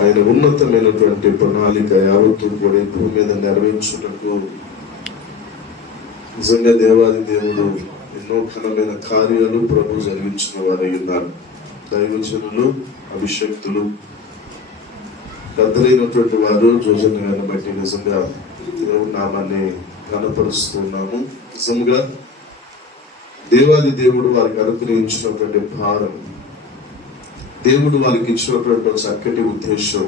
ఆయన ఉన్నతమైనటువంటి ప్రణాళిక యావత్తు కూడా భూమి మీద నెరవేర్చుటకు నిజంగా దేవాది దేవుడు ఎన్నో ఘనమైన కార్యాలు ప్రభు జరిగించిన వారై ఉన్నారు. దైవజనులు, అభిషక్తులు, పెద్దలైనటువంటి వారు జోజనగాన్ని బట్టి నిజంగా దేవుడి నామాన్ని కనపరుస్తున్నాము. నిజంగా దేవాది దేవుడు వారికి అనుగ్రహించినటువంటి భారం, దేవుడు వారికి ఇచ్చినటువంటి చక్కటి ఉద్దేశం,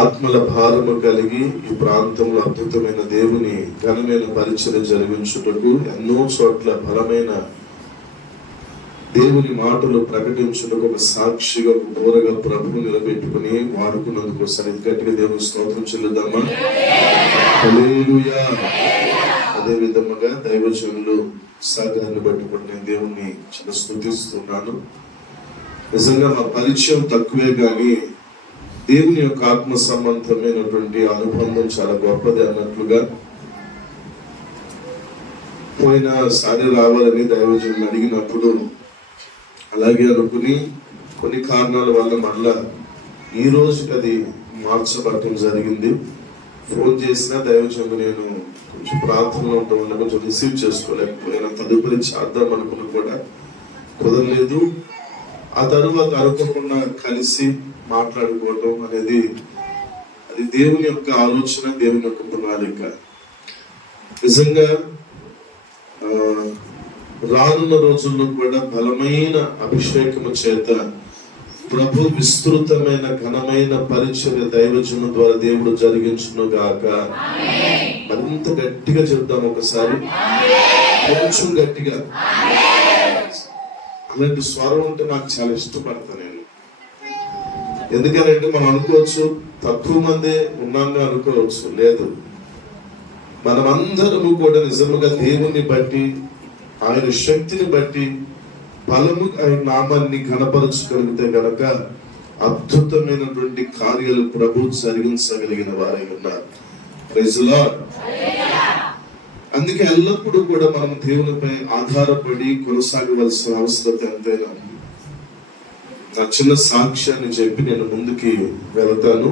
ఆత్మల భారము కలిగి ఈ ప్రాంతంలో అద్భుతమైన దేవుని ఘనమైన పరిచయం జరిగించుటకు ఎన్నో చోట్ల బలమైన దేవుని మాటలు ప్రకటించుటకు ఒక సాక్షిగా, ఒక బోరగా ప్రభువు నిలబెట్టుకుని వాడుకున్నందుకు ఒకసారి గట్టిగా దేవుని స్తోత్రం చెల్లుదామా. హల్లెలూయా. అదే విధముగా దైవజనులు సాగాన్ని బట్టి నేను దేవుణ్ణి చాలా స్తుతిస్తున్నాను. నిజంగా మా పరిచయం తక్కువే కానీ దేవుని యొక్క ఆత్మ సంబంధమైనటువంటి అనుబంధం చాలా గొప్పది అన్నట్లుగా పోయినసారి రావాలని దైవజనులు అడిగినప్పుడు అలాగే అనుకుని కొన్ని కారణాల వల్ల మళ్ళా ఈ రోజుకి అది మార్చబడటం జరిగింది. ఫోన్ చేసిన దైవజనులు నేను కొంచెం ప్రార్థనలో ఉండడం వల్ల కొంచెం రిసీవ్ చేసుకోలేకపోయినా తదుపరి చేద్దాం అనుకుని కూడా కుదరలేదు. ఆ తరువాత అనుకోకుండా కలిసి మాట్లాడుకోవటం అనేది అది దేవుని యొక్క ఆలోచన, దేవుని యొక్క ప్రణాళిక. నిజంగా రానున్న రోజుల్లో కూడా బలమైన అభిషేకము చేత ప్రభు విస్తృతమైన ఘనమైన పరిచర్య దైవజనం ద్వారా దేవుడు జరిగించును గాక. మరింత గట్టిగా చెప్దాం ఒకసారి, కొంచెం గట్టిగా. అలాంటి స్వరం ఉంటే నాకు చాలా ఇష్టపడతాను నేను. ఎందుకంటే మనం అనుకోవచ్చు తక్కువ మందే ఉన్నాగా అనుకోవచ్చు, లేదు, మనమందరము కూడా నిజముగా దేవుణ్ణి బట్టి, ఆయన శక్తిని బట్టి, బలము ఆయన నామాన్ని ఘనపరచగలిగితే గనక అద్భుతమైనటువంటి కార్యాలు ప్రభు జరిగించగలిగిన వారై ఉన్నారు. Praise lord. అందుకే ఎల్లప్పుడూ కూడా మనం దేవునిపై ఆధారపడి కొనసాగవలసిన అవసరం ఎంతైనా. నా చిన్న సాక్ష్యాన్ని చెప్పి నేను ముందుకి వెళతాను.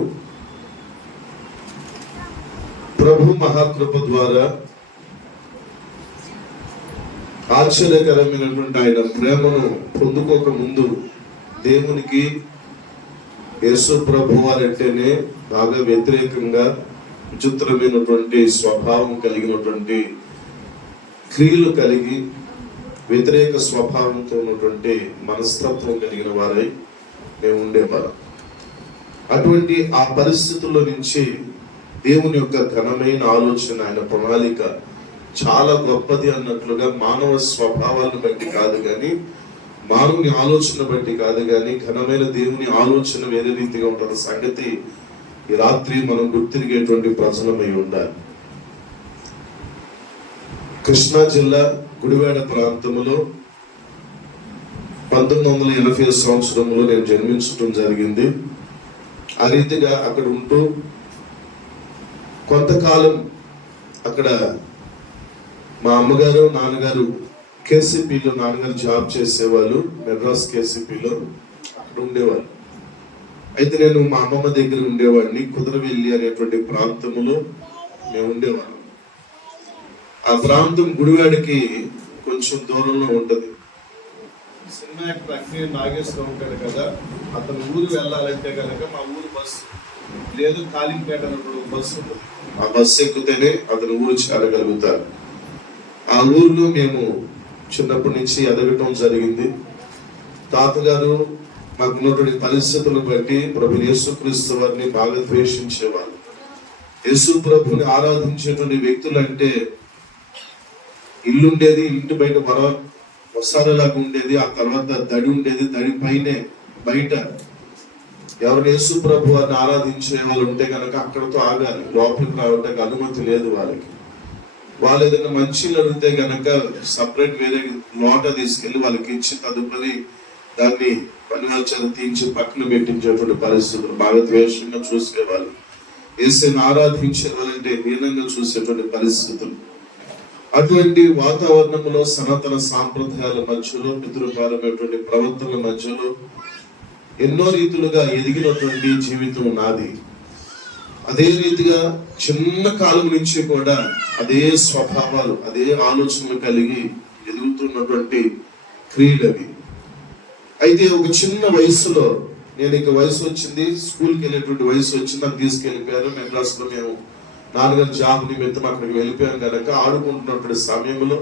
ప్రభు మహాకృప ద్వారా ఆశ్చర్యకరమైనటువంటి ఆయన ప్రేమను పొందుకోక ముందు దేవునికి యేసు ప్రభు వారంటేనే బాగా వ్యతిరేకంగా విచిత్రమైనటువంటి స్వభావం కలిగినటువంటి క్రియలు కలిగి వ్యతిరేక స్వభావంతో ఉన్నటువంటి మనస్తత్వం కలిగిన వారై మేము ఉండేవాళ్ళం. అటువంటి ఆ పరిస్థితుల్లో నుంచి దేవుని యొక్క ఘనమైన ఆలోచన, ఆయన ప్రణాళిక చాలా గొప్పది అన్నట్లుగా మానవ స్వభావాలను బట్టి కాదు కానీ, మానవుని ఆలోచన బట్టి కాదు కానీ, ఘనమైన దేవుని ఆలోచన వేరే రీతిగా ఉంటున్న సంగతి ఈ రాత్రి మనం గుర్తిరిగేటువంటి ప్రజలమై ఉండాలి. కృష్ణా జిల్లా గుడివాడ ప్రాంతంలో 1980 సంవత్సరంలో నేను జన్మించడం జరిగింది. ఆ రీతిగా అక్కడ ఉంటూ కొంతకాలం అక్కడ మా అమ్మగారు, నాన్నగారు కేసీపీలో, నాన్నగారు జాబ్ చేసేవాళ్ళు, మెడ్రాస్ కేసీపీలో అక్కడ ఉండేవాళ్ళు. అయితే నేను మా అమ్మమ్మ దగ్గర ఉండేవాడిని. కుదరవెల్లి అనేటువంటి ప్రాంతంలో మేము ఉండేవాళ్ళం. ఆ ప్రాంతం గుడివాడికి కొంచెం దూరంలో ఉంటది. సినిమా యాక్టర్ అక్కినే నాగేశ్వరం ఉంటాడు కదా, అతను ఊరు వెళ్ళాలంటే కనుక మా ఊరు బస్సు లేదు, కాలింగ్పేట అన్నప్పుడు బస్సు ఉంటుంది. ఆ బస్సు ఎక్కితేనే అతను ఊరు చేరగలుగుతారు. ఆ ఊర్లో మేము చిన్నప్పటి నుంచి ఎదగటం జరిగింది. తాతగారు మాకు ఉన్నటువంటి పరిస్థితులను బట్టి ప్రభు యేసుక్రీస్తు వారిని బాగా ద్వేషించేవాళ్ళు. యేసు ప్రభుని ఆరాధించేటువంటి వ్యక్తులు అంటే ఇల్లు ఉండేది, ఇంటి బయట వసాలలాగా ఉండేది, ఆ తర్వాత దడి ఉండేది, దడి పైనే బయట ఎవరు యేసు ప్రభు వారిని ఆరాధించే వాళ్ళు ఉంటే కనుక అక్కడతో ఆగాలి, లోపలికి రావడానికి అనుమతి లేదు వాళ్ళకి. వాళ్ళు ఏదైనా మంచిలు అడిగితే కనుక సపరేట్ వేరే లోట తీసుకెళ్లి వాళ్ళకి ఇచ్చి తదుపరి దాన్ని పనివాల్చని తీయించి పక్కన పెట్టించేటువంటి పరిస్థితులు. బాగా ద్వేషంగా చూసేవాళ్ళు. యేసుని ఆరాధించే వాళ్ళంటే హీనంగా చూసేటువంటి పరిస్థితులు. అటువంటి వాతావరణంలో సనాతన సాంప్రదాయాల మధ్యలో, పితృపాలమైనటువంటి ప్రవర్తనల మధ్యలో ఎన్నో రీతులుగా ఎదిగినటువంటి జీవితం నాది. అదే రీతిగా చిన్న కాలం నుంచి కూడా అదే స్వభావాలు, అదే ఆలోచనలు కలిగి ఎదుగుతున్నటువంటి క్రియలు అవి. అయితే ఒక చిన్న వయసులో, నేను ఇక వయసు వచ్చింది, స్కూల్కి వెళ్ళేటువంటి వయసు వచ్చింది, నన్ను తీసుకెళ్ళిపోయారు. మెడ్రాస్లో మేము నాన్నగారు జాబ్ నిమిత్తం అక్కడికి వెళ్ళిపోయాం కనుక ఆడుకుంటున్నటువంటి సమయంలో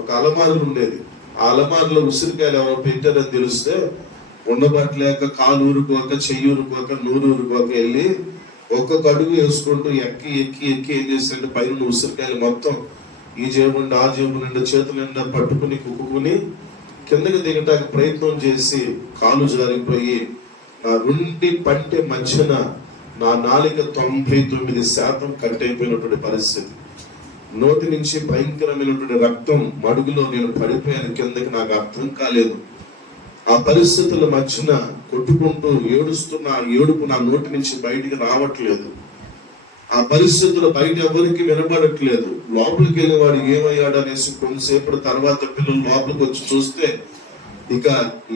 ఒక అలమారులు ఉండేది. ఆ అలమారులో ఉసిరికాయలు ఎవరో పెట్టారని తెలిస్తే ఉండబట్టలేక, కాలు ఊరుకోక, చెయ్యి ఊరుకోక, నూరు ఊరుకోక వెళ్ళి ఒక్కొక్క అడుగు వేసుకుంటూ ఎక్కి ఎక్కి ఎక్కి ఏం చేశారంటే పైన ఉసిరికాయలు మొత్తం ఈ జేబు నుండి ఆ జేబు నుండి చేతుల నిండా పట్టుకుని కుక్కుని కిందకి దిగటానికి ప్రయత్నం చేసి కాలు జారిపోయి నా రెండి పంటె మధ్యన నా నాలుక 99% కట్ అయిపోయినటువంటి పరిస్థితి. నోటి నుంచి భయంకరమైనటువంటి రక్తం మడుగులో నేను పడిపోయాను కిందకి. నాకు అర్థం కాలేదు. ఆ పరిస్థితుల మధ్యన కొట్టుకుంటూ ఏడుస్తున్న ఆ ఏడుపు నా నోటి నుంచి బయటికి రావట్లేదు. ఆ పరిస్థితులు బయట ఎవరికి వినబడట్లేదు. లోపలికి వెళ్ళి వాడు ఏమయ్యాడు అనేసి కొంతసేపటి తర్వాత పిల్లలు లోపలికి వచ్చి చూస్తే ఇక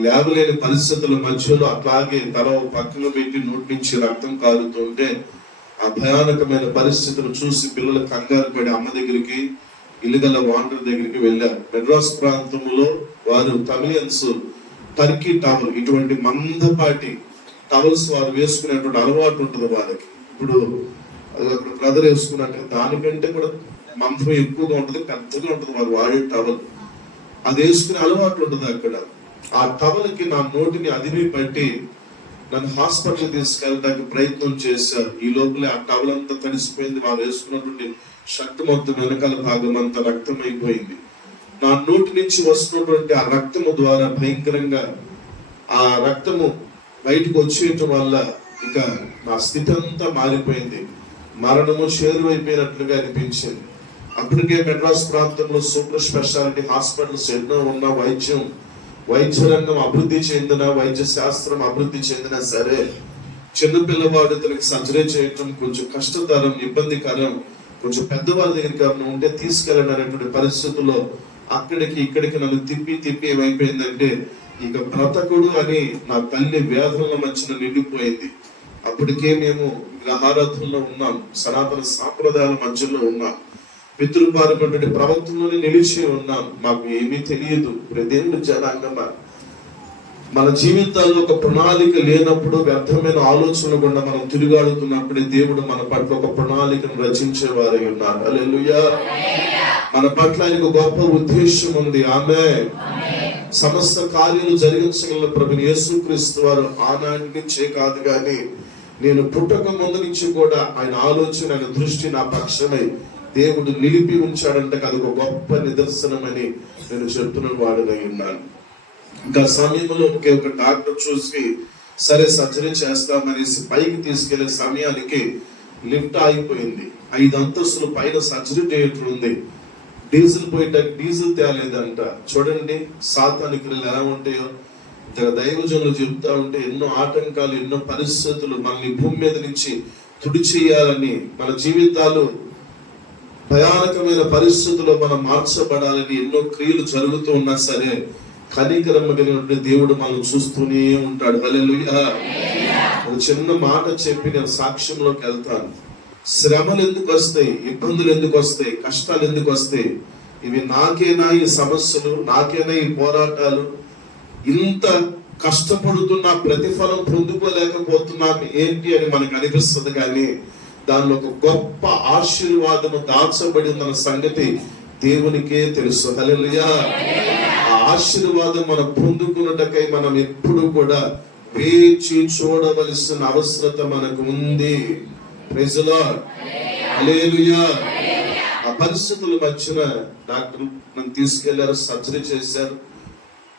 లేవలేని పరిస్థితుల మధ్యలో అట్లాగే తల పక్కన పెట్టి నోటి నుంచి రక్తం కారుతుంటే ఆ భయానకమైన పరిస్థితులు చూసి పిల్లలు కంగారు పడి అమ్మ దగ్గరికి, ఇల్లుగల వాండర్ దగ్గరికి వెళ్ళారు. మెడ్రాస్ ప్రాంతంలో వారు తమిళియన్స్ టర్కీ టవల్, ఇటువంటి మందపాటి టవల్స్ వారు వేసుకునేటువంటి అలవాటు ఉంటుంది వాళ్ళకి. ఇప్పుడు బ్రదర్ వేసుకున్నట్టు దానికంటే కూడా మందం ఎక్కువగా ఉంటుంది, పెద్దగా ఉంటుంది వారు వాడే టవల్. అది వేసుకునే అలవాటు ఉంటుంది అక్కడ. ఆ టవల్కి నా నోటిని అదిమి పట్టి నన్ను హాస్పిటల్ తీసుకెళ్ళడానికి ప్రయత్నం చేశారు. ఈ లోపలే ఆ టవల్ అంతా తడిసిపోయింది. వారు వేసుకున్నటువంటి షర్ట్ మొత్తం వెనకాల భాగం అంతా రక్తం అయిపోయింది. నా నోటి నుంచి వస్తున్నటువంటి ఆ రక్తము ద్వారా భయంకరంగా ఆ రక్తము బయటకు వచ్చేయటం వల్ల ఇక నా స్థితి అంతా మారిపోయింది. మరణము చేరువైపోయినట్లుగా అనిపించింది. అప్పటికే మెడ్రాస్ ప్రాంతంలో సూపర్ స్పెషాలిటీ హాస్పిటల్స్ ఎన్నో ఉన్న, వైద్య రంగం అభివృద్ధి చెందిన, వైద్య శాస్త్రం అభివృద్ధి చెందిన సరే చిన్నపిల్లవాడు తనకి సర్జరీ చేయటం కొంచెం కష్టతరం, ఇబ్బందికరం. కొంచెం పెద్దవాళ్ళ దగ్గరికి ఉంటే తీసుకెళ్ళండి అనేటువంటి పరిస్థితుల్లో అక్కడికి ఇక్కడికి నన్ను తిప్పి ఏమైపోయిందంటే ఇక బ్రతకుడు అని నా తల్లి వేదనల మధ్యన నిండిపోయింది. అప్పటికే మేము గ్రహారాధనలో ఉన్నాం, సనాతన సాంప్రదాయాల మధ్యలో ఉన్నాం, పితృపారమైనటువంటి ప్రవక్తలోనే నిలిచి ఉన్నాం. మాకు ఏమీ తెలియదు. దేవుడు జనాంగమా, మన జీవితాల్లో ఒక ప్రణాళిక లేనప్పుడు, వ్యర్థమైన ఆలోచనలు గుండా మనం తిరుగాడుతున్నప్పుడే దేవుడు మన పట్ల ఒక ప్రణాళికను రచించేవారై ఉన్నారు. హల్లెలూయా. మన పట్ల ఆయనకు గొప్ప ఉద్దేశం ఉంది. ఆమేన్. సమస్త కార్యాలు జరిగించగల ప్రభుని యేసుక్రీస్తు వారు ఆనాటి నుంచే కాదు కానీ నేను పుట్టక ముందు నుంచి కూడా ఆయన ఆలోచన, ఆయన దృష్టి నా పక్షమై దేవుడు నిలిపి ఉంచాడంటే అది ఒక గొప్ప నిదర్శనమని నేను చెప్తున్న వాడునై ఉన్నాను. ఇంకా సమయంలో ఒక డాక్టర్ చూసి సరే సర్జరీ చేస్తామనేసి పైకి తీసుకెళ్లే సమయానికి లిఫ్ట్ ఆగిపోయింది. 5 అంతస్తులు పైన సర్జరీ థియేటర్ ఉంది. డీజిల్ తేలేదంట. చూడండి సాతానిక క్రియలు ఎలా ఉంటాయో. దైవజనులు చెప్తా ఉంటే ఎన్నో ఆటంకాలు, ఎన్నో పరిస్థితులు మనల్ని భూమి మీద నుంచి తుడి చేయాలని, మన జీవితాలు భయానకమైన పరిస్థితుల్లో మనం మార్చబడాలని ఎన్నో క్రియలు జరుగుతూ ఉన్నా సరే కనికరమ కలిగినటువంటి దేవుడు మనం చూస్తూనే ఉంటాడు. హల్లెలూయా. ఒక చిన్న మాట చెప్పి నేను సాక్ష్యంలోకి వెళ్తాను. శ్రమలు ఎందుకు వస్తాయి, ఇబ్బందులు ఎందుకు వస్తాయి, కష్టాలు ఎందుకు వస్తాయి? ఇవి నాకేనా ఈ సమస్యలు, నాకేనా ఈ పోరాటాలు? ఇంత కష్టపడుతున్నా ప్రతిఫలం పొందుకోలేకపోతున్నాను ఏంటి అని మనకు అనిపిస్తుంది. కానీ దానిలో ఒక గొప్ప ఆశీర్వాదము దాచబడి ఉందన్న సంగతి దేవునికే తెలుసు. హల్లెలూయా. ఆ ఆశీర్వాదం మనం పొందుకున్నటకై మనం ఎప్పుడు కూడా వేచి చూడవలసిన అవసరత మనకు ఉంది. Praise the lord. హల్లెలూయా. ఆ పరిస్థితుల మధ్యన డాక్టర్ నన్ను తీసుకెళ్లారు, సర్జరీ చేశారు.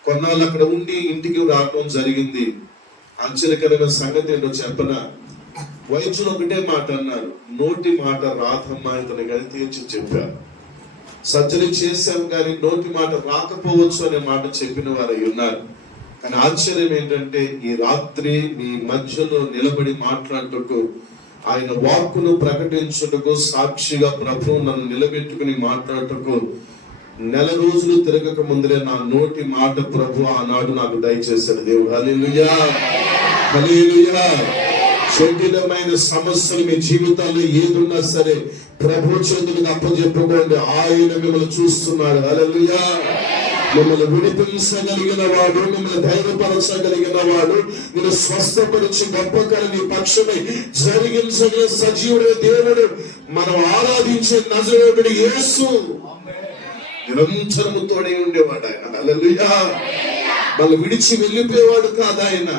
కొన్నాళ్ళు అక్కడ ఉండి ఇంటికి రావడం జరిగింది. ఆశ్చర్యకరమైన సంగతి ఏంటో చెప్పనా, వైద్యులు ఒకటే మాట అన్నారు, నోటి మాట రాధమ్మా ఇతను కానీ తీర్చి చెప్పారు. సర్జరీ చేశాం కానీ నోటి మాట రాకపోవచ్చు అనే మాట చెప్పిన వారు ఉన్నారు. కానీ ఆశ్చర్యం ఏంటంటే ఈ రాత్రి మీ మధ్యలో నిలబడి మాట్లాడుటకు, ఆయన వాక్కును ప్రకటించుటకు, సాక్షిగా ప్రభువు నన్ను నిలబెట్టుకుని మాట్లాడుటకు 4 రోజులు తిరగక ముందరే నా నోటి మాట ప్రభు ఆనాడు నాకు దయచేశాడు దేవుడు. హల్లెలూయా. హల్లెలూయా. జటిలమైన సమస్యలు మీ జీవితాల్లో ఏదున్నా సరే ప్రభు చేతులకు అప్పచెప్పుకోండి. ఆయన మిమ్మల్ని చూస్తున్నాడు. హల్లెలూయా. మిమ్మల్ని విడిపించగలిగిన వాడు, మిమ్మల్ని ధైర్యపరచగలిగిన వాడు, నేను స్వస్థపరిచి గొప్ప నీ పక్షమై జరిగించగల సజీవుడు దేవుడు, మనం ఆరాధించే నజరేయుడు యేసు నిరంతరము తోడై ఉండేవాడు ఆయన. హల్లెలూయా. వాళ్ళు విడిచి వెళ్ళిపోయేవాడు కాదు ఆయన.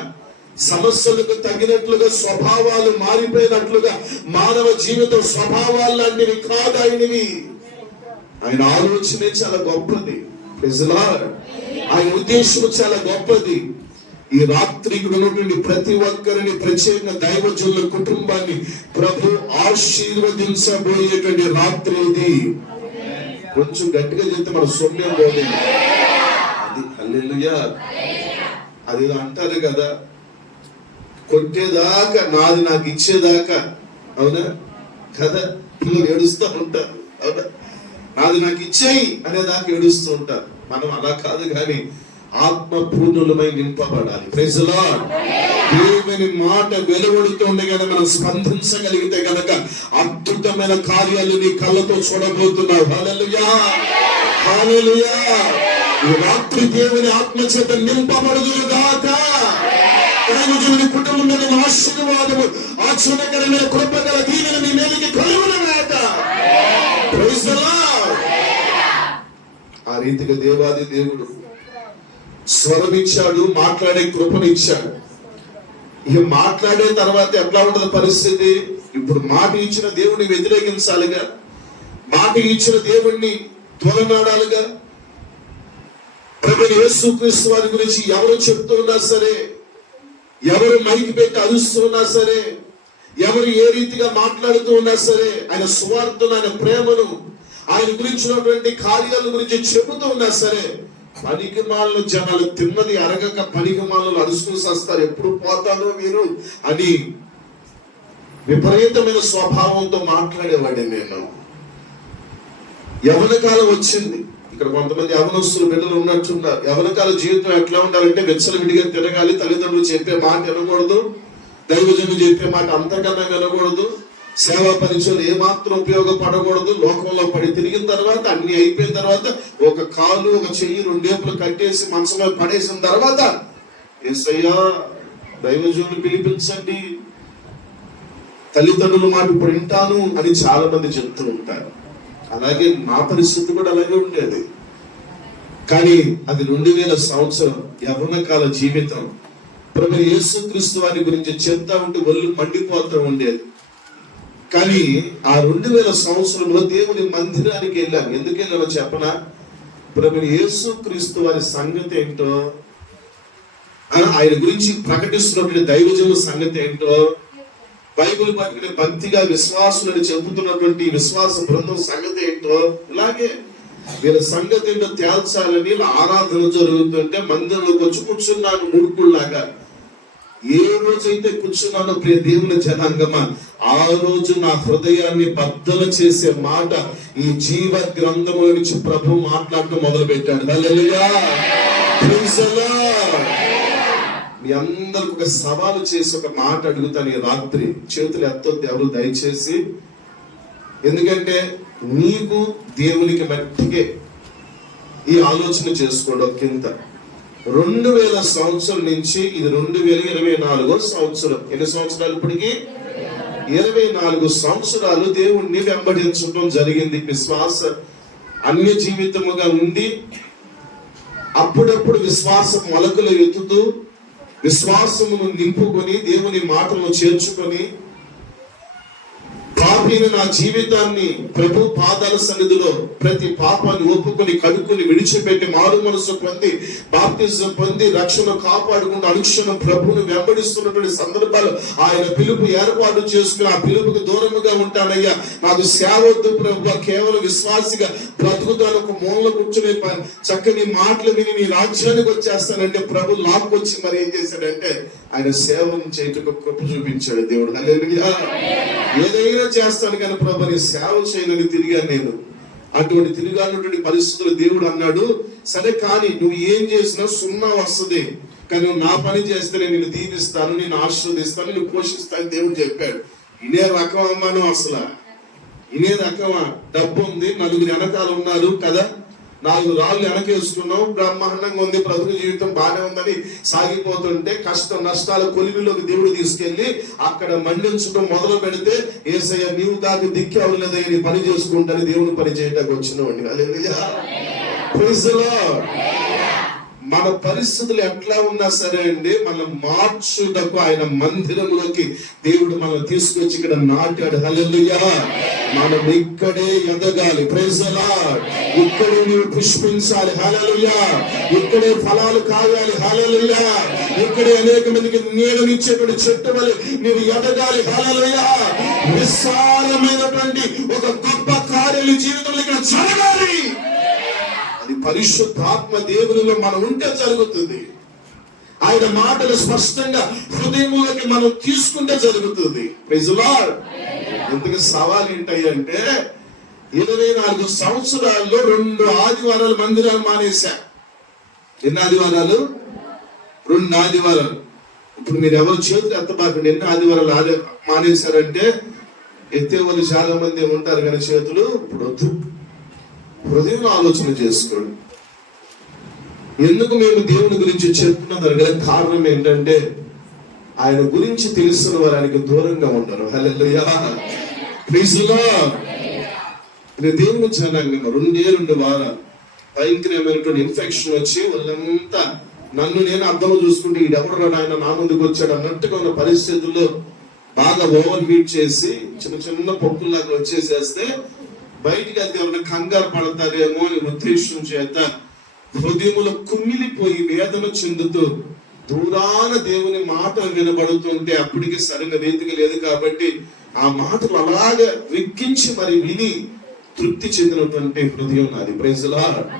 సమస్యలకు తగినట్లుగా స్వభావాలు మారిపోయినట్లుగా మానవ జీవితం స్వభావాలు లాంటివి కాదు ఆయనవి. ఆయన ఆలోచనే చాలా గొప్పది. ఆయన ఉద్దేశం చాలా గొప్పది. ఈ రాత్రి ఉన్నటువంటి ప్రతి ఒక్కరిని, ప్రత్యేకంగా దైవజనుల కుటుంబాన్ని ప్రభు ఆశీర్వదించబోయేటువంటి రాత్రి ఇది. కొంచెం గట్టిగా చెప్తే మన సొమ్యం పోలేదు. అది హల్లెలూయా. అది అంటారు కదా, కొట్టేదాకా నాది నాకు ఇచ్చేదాకా. అవునా కదా? పిల్లలు ఏడుస్తూ ఉంటారు. అవునా? నాది నాకు ఇచ్చేయి అనేదాకా ఏడుస్తూ ఉంటారు. మనం అలా కాదు, కానీ ఆత్మ పూర్ణులమై నింపబడాలి. Praise the lord. దేవుని మాట వెలువడుతుండే కనుక మనం స్పందించగలిగితే కనుక అద్భుతమైన కార్యాలు నీ కళ్ళతో చూడబోతున్నావు. హల్లెలూయా, హల్లెలూయా. ఈ రాత్రి దేవుని ఆత్మ చేత నింపబడుదురుగాక. దైవజనుని కుటుంబంలో ఆశీర్వాదము, ఆశ్చర్యకరమైన కృపగల దీవెన నీ మీదకి కలుగునుగాక. Praise the lord. ఆ రీతిగా దేవాది దేవుడు స్వరమిచ్చాడు, మాట్లాడే కృపనిచ్చాడు. ఇక మాట్లాడే తర్వాత ఎట్లా ఉంటుంది పరిస్థితి? ఇప్పుడు మాట ఇచ్చిన దేవుడిని వ్యతిరేకించాలిగా, మాట ఇచ్చిన దేవుణ్ణి తోలనాడాలిగా. ప్రభువైన యేసుక్రీస్తు వారి గురించి ఎవరు చెప్తున్నా సరే, ఎవరు మైకి పెట్టి అరుస్తున్నా సరే, ఎవరు ఏ రీతిగా మాట్లాడుతూ ఉన్నా సరే, ఆయన సువార్తను, ఆయన ప్రేమను, ఆయన గురించినటువంటి కార్యాల గురించి చెబుతూ ఉన్నా సరే, పనికిమాలను జనాలు తిన్నది అరగక పనికిమాలను అరుసుకుని వస్తారు. ఎప్పుడు పోతానో మీరు అని విపరీతమైన స్వభావంతో మాట్లాడేవాడిని నేను. యవ్వన కాలం వచ్చింది. ఇక్కడ కొంతమంది యవనస్తులు బిడ్డలు ఉన్నట్టున్నారు. యవ్వన కాల జీవితం ఎట్లా ఉండాలంటే విచ్చలవిడిగా తిరగాలి. తల్లిదండ్రులు చెప్పే మాట వినకూడదు, దైవజనులు చెప్పే మాట అంతకన్నా వినకూడదు, సేవా పరిచయం ఏమాత్రం ఉపయోగపడకూడదు. లోకంలో పడి తిరిగిన తర్వాత, అన్ని అయిపోయిన తర్వాత, ఒక కాలు ఒక చెయ్యి రెండేపులు కట్టేసి మనసులో పడేసిన తర్వాత, యేసయ్యా దైవజనులు పిలిపించండి, తల్లిదండ్రుల మాట ఇప్పుడు వింటాను అని చాలా మంది చెప్తూ ఉంటారు. అలాగే నా పరిస్థితి కూడా అలాగే ఉండేది. కానీ అది 2000 సంవత్సరం యవ్వన కాల జీవితం. ప్రభువైన యేసుక్రీస్తు వారి గురించి చెప్తా ఉంటే ఒళ్ళు మండిపోతూ ఉండేది. కానీ ఆ 2000 సంవత్సరంలో దేవుని మందిరానికి వెళ్ళాను. ఎందుకు వెళ్ళానో చెప్పనా? ప్రభువైన యేసుక్రీస్తు వారి సంగతి ఏంటో, ఆయన గురించి ప్రకటిస్తున్నటువంటి దైవజనుల సంగతి ఏంటో, బైబిల్ పట్టుకునే భక్తిగా విశ్వాసులని చెబుతున్నటువంటి విశ్వాస బృందం సంగతి ఏంటో, ఇలాగే వీళ్ళ సంగతి ఏంటో తేల్చాలని ఆరాధన జరుగుతుంటే మందిరంలోకి వచ్చి కూర్చున్నాను మూడుకుల్లాగా. ఏ రోజైతే కూర్చున్నానో ప్రియ దేవుని జనాంగమా, ఆ రోజు నా హృదయాన్ని బద్దలు చేసే మాట ఈ జీవ గ్రంథముల నుంచి ప్రభు మాట్లాడటం మొదలు పెట్టాడు. హల్లెలూయా, ప్రైజ్ ది లార్డ్. మీ అందరికి ఒక సవాలు చేసి ఒక మాట అడుగుతాను ఈ రాత్రి. చేతులు ఎత్తొద్దు ఎవరు దయచేసి. ఎందుకంటే నీకు దేవునికి మట్టికే ఈ ఆలోచన చేసుకోవడం కింద 2000 సంవత్సరం నుంచి ఇది 2024 సంవత్సరం. ఎన్ని సంవత్సరాలు ఇప్పటికి? 24 సంవత్సరాలు దేవుణ్ణి వెంబడించడం జరిగింది. విశ్వాస అన్య జీవితముగా ఉండి అప్పుడప్పుడు విశ్వాసం మొలకలు ఎత్తుతూ విశ్వాసమును నింపుకొని దేవుని మాటలను చేర్చుకొని పాపిని నా జీవితాన్ని ప్రభు పాదాల సన్నిధిలో ప్రతి పాపాన్ని ఒప్పుకొని కడుక్కుని విడిచిపెట్టి మారు మనసు పొంది బాప్తిజం పొంది రక్షణ కాపాడుకుంటూ అనుక్షణం ప్రభువును వెంబడిస్తున్నటువంటి సందర్భాలు ఆయన పిలుపు ఏర్పాటు చేసుకుని ఆ పిలుపుకి దూరముగా ఉంటానయ్యా, నాకు సేవద్దు ప్రభు, కేవలం విశ్వాసిగా బ్రతుకుతాను, ఒక మూలలో కూర్చుని చక్కని మాటలు విని నీ రాజ్యానికి వచ్చేస్తానంటే ప్రభు లాక్కొచ్చి మరి ఏం చేశాడంటే ఆయన సేవను చేయటకు కృప చూపించాడు దేవుడు. హల్లెలూయా. ఏదైనా చేస్తాను కానీ ప్రభు నీ సేవ చేయనని తిరిగాను నేను. అటువంటి తిరిగానటువంటి పరిస్థితులు దేవుడు అన్నాడు, సరే కానీ నువ్వు ఏం చేసినా 0 వస్తుంది, కానీ నువ్వు నా పని చేస్తే నేను నిన్ను దీవిస్తాను, నేను ఆశీర్వదిస్తాను, నేను పోషిస్తాను దేవుడు చెప్పాడు. ఇనే రకం అమ్మాను అసలు ఇనే రకమా? డబ్బు ఉంది, నలుగురు వెనకాల ఉన్నారు కదా, 4 రాళ్ళు వెనకేసుకున్నావు, బ్రహ్మాండంగా ఉంది, బ్రతుకు జీవితం బాగానే ఉందని సాగిపోతుంటే కష్టం నష్టాల కొలిమిలోకి దేవుడు తీసుకెళ్లి అక్కడ మండించడం మొదలు పెడితే, యేసయ్య నీవు కాక దిక్కు అవ్వలేదయ్య, నీ పని చేసుకుంటాను దేవుని పని చేయడానికి వచ్చినవాడిని. హల్లెలూయా, ప్రైజ్ ది లార్డ్. మన పరిస్థితులు ఎట్లా ఉన్నా సరే అండి, మనం మార్చుటకు ఆయన మందిరంలోకి దేవుడు మనం తీసుకొచ్చి ఇక్కడ నాటాడు. హల్లెలూయా, మనం ఇక్కడే ఎదగాలి. Praise the lord. ఇక్కడే నీవు పుష్పించాలి. హల్లెలూయా, ఇక్కడే ఫలాలు కాయాలి. హల్లెలూయా, ఇక్కడే అనేక మందికి నీడనిచ్చేటువంటి చెట్టు వలె నీవు ఎదగాలి. హల్లెలూయా, విశాలమైనటువంటి ఒక గొప్ప కార్యాలు జీవితంలో ఇక్కడ జరగాలి. అది పరిశుద్ధాత్మ దేవునిలో మనం ఉంటే జరుగుతుంది. ఆయన మాటలు స్పష్టంగా హృదయంలోకి మనం తీసుకుంటే జరుగుతుంది. Praise the lord. ఎందుకు సవాల్ ఏంటంటే 24 సంవత్సరాల్లో 2 ఆదివారాలు మందిరాలు మానేశా. ఎన్ని ఆదివారాలు? 2 ఆదివారాలు. ఇప్పుడు మీరు ఎవరు చేతులు ఎత్తబాకండి. ఎన్ని ఆదివారాలు మానేశారంటే ఎత్తే వాళ్ళు చాలా మంది ఉంటారు కానీ చేతులు ఇప్పుడు వద్దు. హృదయంలో ఆలోచన చేసుకోండి. ఎందుకు మేము దేవుని గురించి చెప్తున్నదానికి కారణం ఏంటంటే ఆయన గురించి తెలిసిన వారు ఆయనకు దూరంగా ఉంటారు. హల్లెలూయా, ప్రైజ్ ది లార్డ్. దేవుని జనాంగం 2 వారాలు భయంకరమైనటువంటి ఇన్ఫెక్షన్ వచ్చి వాళ్ళంతా నన్ను నేను అర్థంలో చూసుకుంటే ఈడెవరు ఆయన నా ముందుకు వచ్చాడు అన్నట్టుగా ఉన్న పరిస్థితుల్లో బాగా ఓవర్ హీట్ చేసి చిన్న పొక్కుల్లాగా వచ్చేసేస్తే బయటికి వెళ్తే ఎవరైనా కంగారు పడతారేమో అని ఉద్దేశం చేత హృదయములో కుమిలిపోయి వేదన చెందుతూ దూరాన దేవుని మాటలు వినబడుతుంటే అప్పటికి సరైన రీతిగా లేదు కాబట్టి ఆ మాటలు అలాగా విక్కించి మరి విని తృప్తి చెందినటువంటి హృదయం నాది. Praise the lord.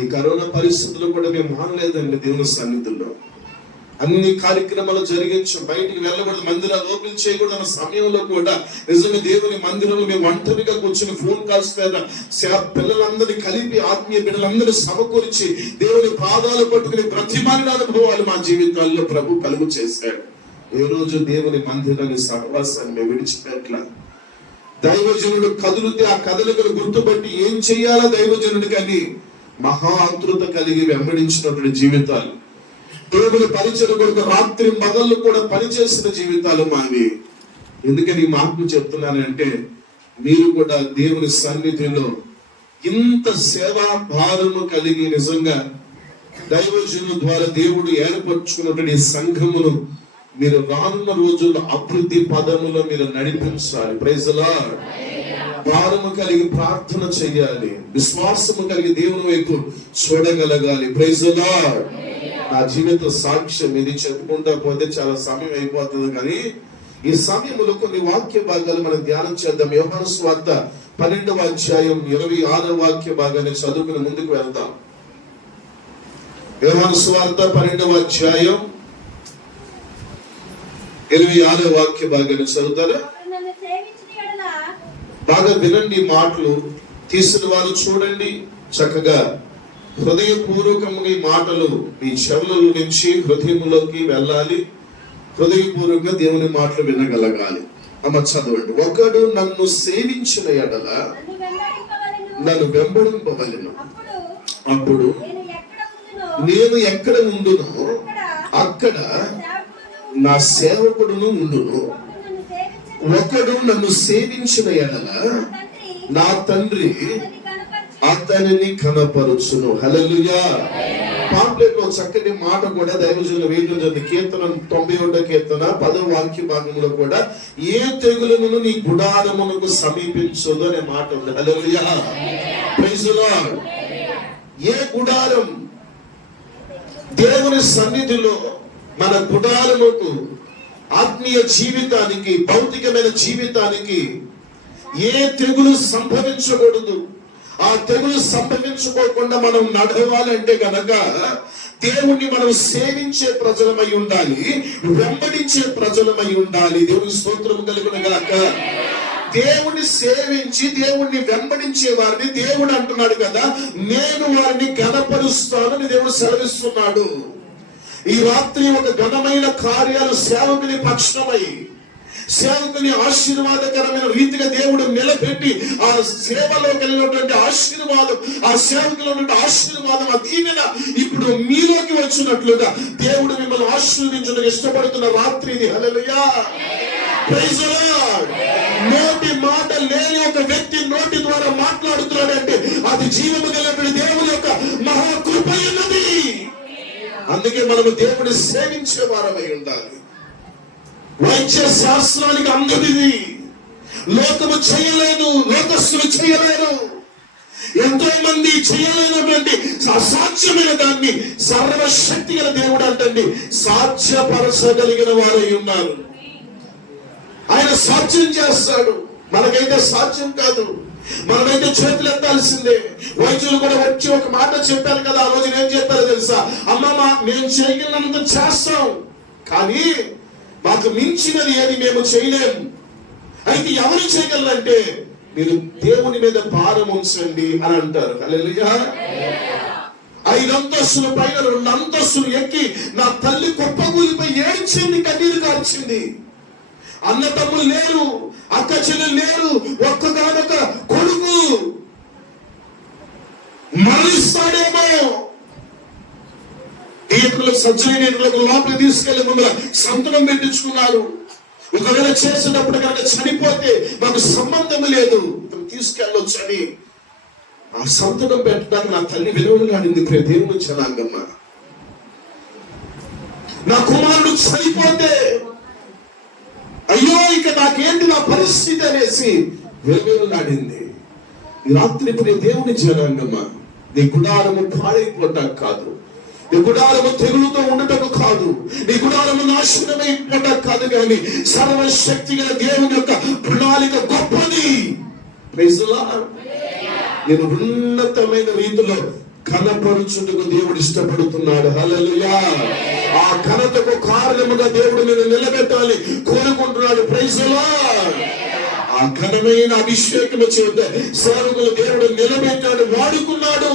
ఈ కరోనా పరిస్థితుల్లో కూడా మేము మానలేదండి. దేవుని సన్నిధుల్లో అన్ని కార్యక్రమాలు జరిగించాం. బయటికి వెళ్ళకూడదు, మందిరాలు ఓపెన్ చేయకూడదు అన్న సమయంలో కూడా నిజంగా దేవుని మందిరంలో మేము ఒంటరిగా కూర్చొని ఫోన్ కాల్స్ పిల్లలందరినీ కలిపి ఆత్మీయ బిడ్డలందరూ సమకూర్చి దేవుని పాదాలు పట్టుకుని ప్రతిమాని అనుభవాలు మా జీవితాల్లో ప్రభు కలుగు చేశాడు. ఏ రోజు దేవుని మందిరాన్ని సహవాసాన్ని మేము విడిచిపెట్ల. దైవజనుడు కదులుతే ఆ కదలికలు గుర్తుపట్టి ఏం చెయ్యాలో దైవజనుడు కానీ మహా ఆతృత కలిగి వెంబడించినటువంటి జీవితాలు, దేవుని పరిచయం కొరకు రాత్రి పగళ్ళు కూడా పనిచేసిన జీవితాలు మావి. ఎందుకని ఈ మాటలు చెప్తున్నానంటే మీరు కూడా దేవుని సన్నిధిలో ఇంత సేవా భారము కలిగి నిజంగా దైవజనుల ద్వారా దేవుడు ఏర్పరచుకున్నటువంటి సంఘమును మీరు రానున్న రోజుల్లో అభివృద్ధి పదములో మీరు నడిపించాలి. Praise the lord. భారము కలిగి ప్రార్థన చేయాలి, విశ్వాసము కలిగి దేవుని వైపు చూడగలగాలి. Praise the lord. నా జీవిత సాక్ష్యం ఇది చెప్పుకుంటా పోతే చాలా సమయం అయిపోతుంది, కానీ ఈ సమయంలో కొన్ని వాక్య భాగాలు మనం ధ్యానం చేద్దాం. యోహాను సువార్త 12వ అధ్యాయం 26వ వాక్య భాగాన్ని చదువుకుని ముందుకు వెళ్తాం. యోహాను సువార్త 12వ అధ్యాయం 26వ వాక్య భాగాన్ని చదువుతారా? బాగా వినండి మాటలు, తీసిన వారు చూడండి. చక్కగా హృదయపూర్వకంగా ఈ మాటలు మీ చెవుల నుంచి హృదయంలోకి వెళ్ళాలి. హృదయపూర్వకంగా దేవుని మాటలు వినగలగాలి. అమ్మ చదవండి. ఒకడు నన్ను సేవించిన ఎడల నన్ను వెంబడింపవలెను, అప్పుడు నేను ఎక్కడ ఉండునో అక్కడ నా సేవకుడును ఉండును. ఒకడు నన్ను సేవించిన ఎడల నా తండ్రి అతనిని కనపరుచును. హల్లెలూయా. పాంప్లెట్ లో చక్కటి మాట కూడా దైవజనులు వేయడం జరిగింది. కీర్తన 91వ కీర్తన 10వ వాక్య భాగంలో కూడా ఏ తెగులును నీ గుడారమునకు సమీపించదు అనే మాట ఉంది. హల్లెలూయా, ప్రైజ్ ది లార్డ్. ఏ గుడారం? దేవుని సన్నిధిలో మన గుడారముకు, ఆత్మీయ జీవితానికి, భౌతికమైన జీవితానికి ఏ తెగులు సంభవించకూడదు. ఆ తెగులు సంభవించుకోకుండా మనం నడవాలంటే గనక దేవుణ్ణి మనం సేవించే ప్రజలమై ఉండాలి, వెంబడించే ప్రజలమై ఉండాలి. దేవుని స్తోత్రం కలుగును గాక. దేవుణ్ణి సేవించి దేవుణ్ణి వెంబడించే వారిని దేవుడు అంటున్నాడు కదా, నేను వారిని ఘనపరుస్తానని దేవుడు సెలవిస్తున్నాడు. ఈ రాత్రి ఒక ఘనమైన కార్యాలు సేవకుని పక్షమై, సేవకుని ఆశీర్వాదకరమైన రీతిగా దేవుడు నిలబెట్టి, ఆ సేవలో కలిగినటువంటి ఆశీర్వాదం, ఆ సేవకులో ఉన్నటువంటి ఆశీర్వాదం, ఆ దీవెన ఇప్పుడు మీలోకి వచ్చినట్లుగా దేవుడు మిమ్మల్ని ఆశీర్వదించడానికి ఇష్టపడుతున్న రాత్రి ఇది. హల్లెలూయా, ప్రైజ్ ది లార్డ్. నోటి మాట లేని ఒక వ్యక్తి నోటి ద్వారా మాట్లాడుతున్నాడంటే అది జీవము కలిగినటువంటి దేవుని యొక్క మహాకృప ఉన్నది. అందుకే మనము దేవుడిని సేవించే వారమై ఉండాలి. వైద్య శాస్త్రానికి అందరిది లోకము చేయలేదు, లోకస్తులు చేయలేరు. ఎంతో మంది చేయలేనటువంటి అసాధ్యమైన దాన్ని సర్వశక్తి గల దేవుడు అంటండి సాధ్యపరచగలిగిన వారై ఉన్నారు. ఆయన సాధ్యం చేస్తాడు. మనకైతే సాధ్యం కాదు, మనమైతే చేతులు ఎత్తాల్సిందే. వైద్యులు కూడా వచ్చి ఒక మాట చెప్పారు కదా, ఆ రోజు ఏం చెప్పారో తెలుసా? అమ్మమ్మ, మేము చేయగలిగినంత చేస్తాం, కానీ మాకు మించినది ఏది మేము చేయలేము. అయితే ఎవరు చేయగలరంటే మీరు దేవుని మీద భారం ఉంచండి అని అంటారు. హల్లెలూయా. 5 అంతస్తుల పైన 2 అంతస్తులు ఎక్కి నా తల్లి కుప్పకూలిపై ఏడ్చింది, కన్నీరు కార్చింది. అన్న తమ్ములు లేరు, అక్క చెల్లెలు లేరు, ఒక్కగానొక్క కొడుకు మరణిస్తాడేమో. సర్జరీలకు లోపలికి తీసుకెళ్లే ముందు సంతకం పెట్టించుకున్నారు. ఒకవేళ చేసేటప్పుడు కనుక చనిపోతే మాకు సంబంధం లేదు, తీసుకెళ్ళొచ్చు అని ఆ సంతకం పెట్టడానికి నా తల్లి విలువలాడింది. దేవుని జనాంగమ్మ, నా కుమారుడు చనిపోతే అయ్యో ఇక నాకేంటి నా పరిస్థితి అనేసి విలువలాడింది. ఈ రాత్రి ఇప్పుడు దేవుని జనాంగమ్మ, నీ గుడారము పాడైపోవటం కాదు, నీ గుడారము తెగులుతో ఉండటం కాదు, నీ గుడారము నాశనమైపోవటం కాదు, కానీ సర్వశక్తి గల దేవుని యొక్క ప్రణాళిక గొప్పది. Praise the lord. నేను ఉన్నతమైన రీతిలో కనపరుచుటకు దేవుడు ఇష్టపడుతున్నాడు. హల్లెలూయా. ఆ ఘనతకు కారణముగా దేవుడు నేను నిలబెట్టాలి కోరుకుంటున్నాడు. Praise the lord. ఆ ఘనమైన అభిషేకము చేత సేవకులు దేవుడు నిలబెట్టాడు, వాడుకున్నాడు.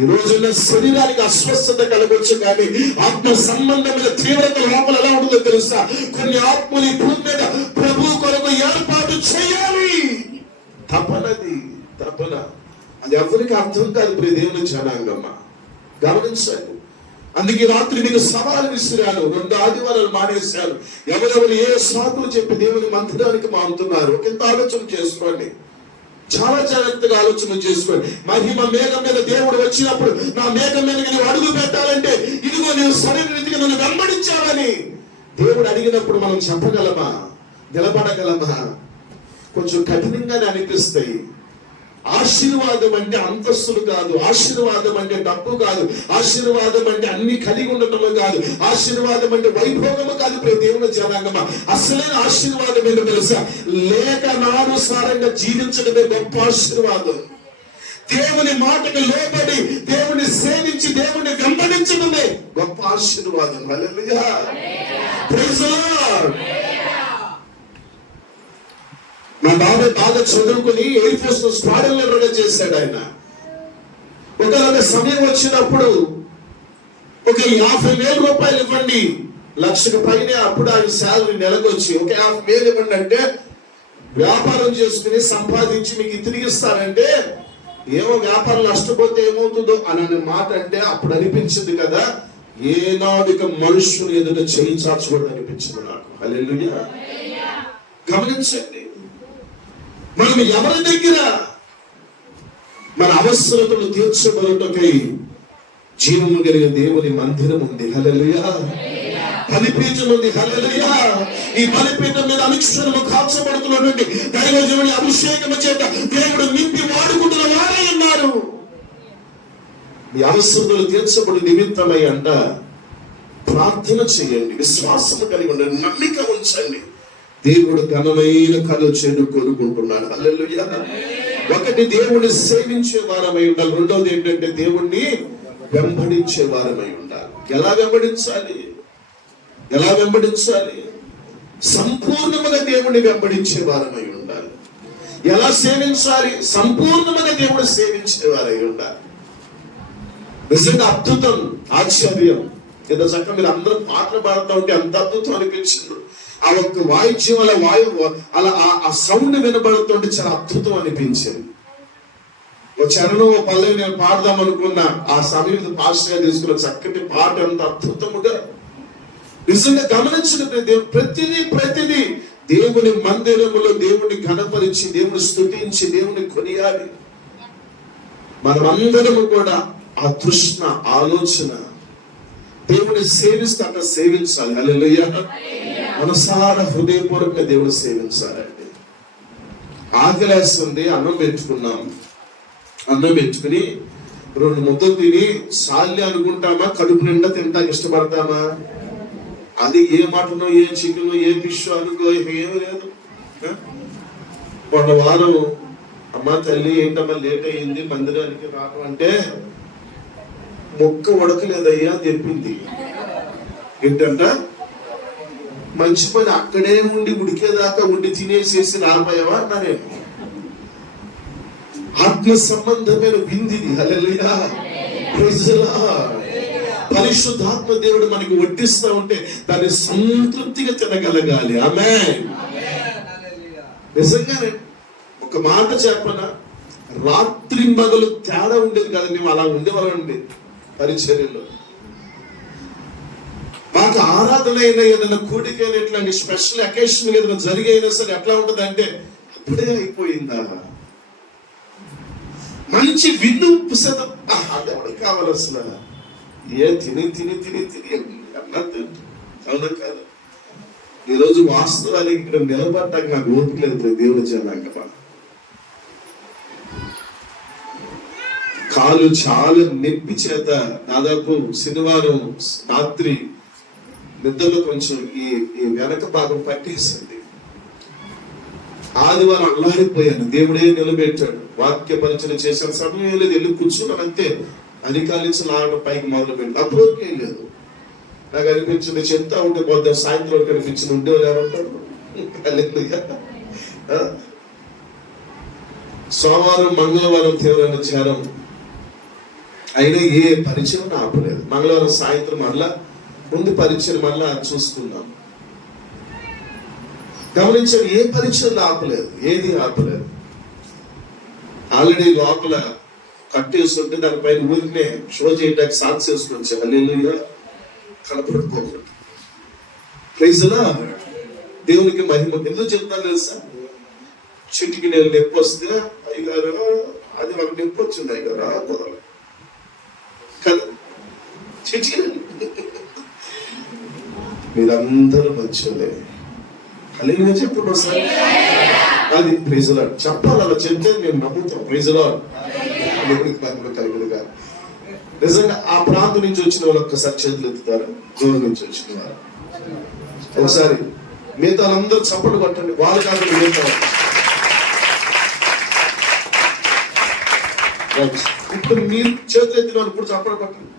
ఈ రోజున శరీరానికి అస్వస్థత కలగొచ్చు, కానీ ఆత్మ సంబంధమైన తీవ్రత లోపల ఎలా ఉంటుందో తెలుసా? కొన్ని ఆత్మని భూమి మీద ప్రభు కొరకు ఏర్పాటు చేయాలి. తపనది, తపన. అది ఎవరికి అర్థం కాదు. ప్రియ దేవుని జనాంగమ్మ, గమనించండి. అందుకే రాత్రి మీకు సవాలు విసిరాను. 2 ఆదివారాలు మానేశారు. ఎవరెవరు ఏ సాకులు చెప్పి దేవుని మందిరానికి మారుతున్నారు, ఇంత ఆలోచన చేసుకోండి. చాలా జాగ్రత్తగా ఆలోచన చేసుకోండి. మహిమ మేఘం మీద దేవుడు వచ్చినప్పుడు నా మేఘం మీద నువ్వు అడుగు పెట్టాలంటే ఇదిగో నేను సరైన రీతిగా నన్ను వెంబడించాలని దేవుడు అడిగినప్పుడు మనం చెప్పగలమా? నిలబడగలమా? కొంచెం కఠినంగానే అనిపిస్తాయి. ఆశీర్వాదం అంటే అంతస్తులు కాదు, ఆశీర్వాదం అంటే డబ్బు కాదు, ఆశీర్వాదం అంటే అన్ని కలిగి ఉండటము కాదు, ఆశీర్వాదం అంటే వైభోగము కాదు. ప్రియ దేవుని జనాంగమా, అసలైన ఆశీర్వాదం ఏంటో తెలుసా? లేఖనానుసారంగా జీవించడమే గొప్ప ఆశీర్వాదం. దేవుని మాటకు లోబడి దేవుని సేవించి దేవుని వెంబడించడమే గొప్ప ఆశీర్వాదం. హల్లెలూయా, ప్రైజ్ ది లార్డ్. మా బాబాయ్ బాగా చదువుకుని ఎయిర్ ఫోర్స్ లో స్క్వాడ్రన్ లీడర్గా చేశాడు. ఆయన ఒక సమయం వచ్చినప్పుడు ఒక 50,000 రూపాయలు ఇవ్వండి, 1,00,000కు పైనే అప్పుడు ఆయన శాలరీ నెలకు వచ్చి ఒక 50,000 ఇవ్వండి అంటే, వ్యాపారం చేసుకుని సంపాదించి మీకు తిరిగిస్తానంటే, ఏమో వ్యాపారం నష్టపోతే ఏమవుతుందో అని మాట అంటే అప్పుడు అనిపించింది కదా, ఏనాడిక మనుషులు ఎదుట చేయి చాచుకోవడం అనిపించింది నాకు. హల్లెలూయా. గమనించండి, మనం ఎవరి దగ్గర మన అవసరతలు తీర్చబడుటకై జీవము కలిగిన దేవుని మందిరం ఉంది. హల్లెలూయా. బలిపీఠం ఉంది. హల్లెలూయా. ఈ బలిపీఠం మీద అనుక్షణము కాల్చబడుతున్నటువంటి దైవజనుని అభిషేకము చేత దేవుడు నింపి వాడుకుంటున్న వారే ఉన్నారు. మీ అవసరతలు తీర్చబడి నిమిత్తమై అంట ప్రార్థన చేయండి, విశ్వాసము కలిగి ఉండండి, నమ్మిక ఉంచండి. దేవుడు ఘనమైన కలు చెడు కోరుకుంటున్నాడు. హల్లెలూయా. ఒకటి దేవుడిని సేవించే వారమై ఉండాలి. రెండోది ఏంటంటే దేవుణ్ణి వెంబడించే వారమై ఉండాలి. ఎలా వెంబడించాలి? ఎలా వెంబడించాలి? సంపూర్ణముగా దేవుణ్ణి వెంబడించే వారమై ఉండాలి. ఎలా సేవించాలి? సంపూర్ణముగా దేవుడు సేవించే వారై ఉండాలి. నిజంగా అద్భుతం, ఆశ్చర్యం. ఏదో చక్కగా మీరు అందరూ పాటలు పాడుతూ ఉంటే అంత అద్భుతం అనిపించింది. ఆ ఒక్క వాయిద్యం అలా అలా ఆ సౌండ్ వినబడుతుంటే చాలా అద్భుతం అనిపించింది. ఒక చరణం ఓ పల్లవి నేను పాడదాం అనుకున్నా, ఆ సమయం పాస్టర్ గా తీసుకున్న చక్కటి పాట అంత అద్భుతముగా నిజంగా గమనించిన ప్రతిదీ దేవుని మందిరములో దేవుని ఘనపరిచి, దేవుని స్తుతించి, దేవుని కొనియాడి మనమందరము కూడా ఆ తృష్ణ ఆలోచన దేవుని సేవిస్తూ అక్కడ సేవించాలి. హల్లెలూయా. మనసారా హృదయపూర్వకంగా దేవుని సేవించాలండి. ఆకలేస్తుంది, అన్నం పెట్టుకున్నాం, అన్నం పెట్టుకుని 2 ముద్దలు తిని సాల్లి అనుకుంటామా, కడుపు నిండా తింటానికి ఇష్టపడతామా? అది ఏ మటనో, ఏ చికెన్, ఏ ఫిష్ అనుకో, ఏమి లేదు. మొన్న వారం అమ్మ తల్లి ఏంటమ్మా లేట్ అయ్యింది మందిరానికి రావడం అంటే, మొక్క ఉడకలేదయ్యా అని చెప్పింది. ఏంటంట, మంచి పని అక్కడే ఉండి ఉడికేదాకా ఉండి తినేసేసి రాబోయావా అన్నానే. ఆత్మ సంబంధమైన విందిది. హల్లెలూయా. Praise the lord. పరిశుద్ధాత్మ దేవుడు మనకి వడ్డిస్తూ ఉంటే దాన్ని సంతృప్తిగా తినగలగాలి. ఆమేన్. నిజంగానే ఒక మాట చెప్పనా, రాత్రి పగలు తేడా ఉండేది కాదు. మేము అలా ఉండేవాళ్ళండి పరిచర్యలో. మాకు ఆరాధన అయినా, ఏదైనా కూడికైనా, ఇట్లాంటి స్పెషల్ అకేషన్ ఏదైనా జరిగైనా సరే ఎట్లా ఉంటది అంటే, అప్పుడే అయిపోయిందా, మంచి విందు పుస్తకం అదెవడికి కావాలి అసలు. ఏ తిని అన్నట్టు అవునా కాదు. ఈరోజు వాస్తవానికి ఇక్కడ నిలబడ్డాక నాకు ఓపిక లేదు. దేవుడు జనాంగ కాలు చాలా నొప్పి చేత దాదాపు శనివారం రాత్రి నిద్రలో కొంచెం ఈ వెనక భాగం పట్టేసింది. ఆదివారం అల్లాడిపోయాను. దేవుడే నిలబెట్టాడు. వాక్య పరిచయం చేసిన సమయం లేదు, వెళ్ళి కూర్చున్నాను అంతే. అధికారుల నుంచి లాగడం పైకి మొదలు పెట్టి అప్పుడు వరకు ఏం లేదు. నాకు అనిపించింది చెప్తా ఉంటే పొద్దున్న సాయంత్రం వరకు అనిపించింది ఉండేవాళ్ళు ఎవరుంటారు. సోమవారం మంగళవారం తీవ్రమైన జ్వరం అయినా ఏ పరిచయం ఆపలేదు. మంగళవారం సాయంత్రం మళ్ళా ముందు పరిచయం మళ్ళా చూసుకున్నాం. గమనించాను, ఏ పరిచయం ఆపలేదు, ఏది ఆపలేదు. ఆల్రెడీ లోపల కట్టేస్తుంటే దానిపైన ఊరినే షో చేయడానికి సాక్స్ వేసుకొని హల్లెలూయా కనపడిపోకుండా. Praise the lord. దేవునికి మహిమ. ఎందుకు చెప్తాను తెలుసా, చిటికి నేను నొప్పి వస్తే అయ్యగారు అది నాకు నొప్పి వచ్చింది అయ్యగారు కుదరదు కదా. చిటికి మీరందరూ మంచోలే. హల్లెలూయా చెప్పండి సార్. అది ప్రైజ్ ది లార్డ్ చెప్పాలి. అలా చెప్తే మేము నమ్ముతాం. Praise the lord. కలుగులుగా. నిజంగా ఆ ప్రాంతం నుంచి వచ్చిన వాళ్ళు ఒక్కసారి చేతులు ఎత్తుతారు. దూరం నుంచి వచ్చిన వారు ఒకసారి మిగతా వాళ్ళందరూ చప్పట్లు కొట్టండి. వాళ్ళు కాకుండా మిగతా ఇప్పుడు మీరు చేతులు ఎత్తిన వాళ్ళు ఇప్పుడు చప్పట్లు కొట్టండి.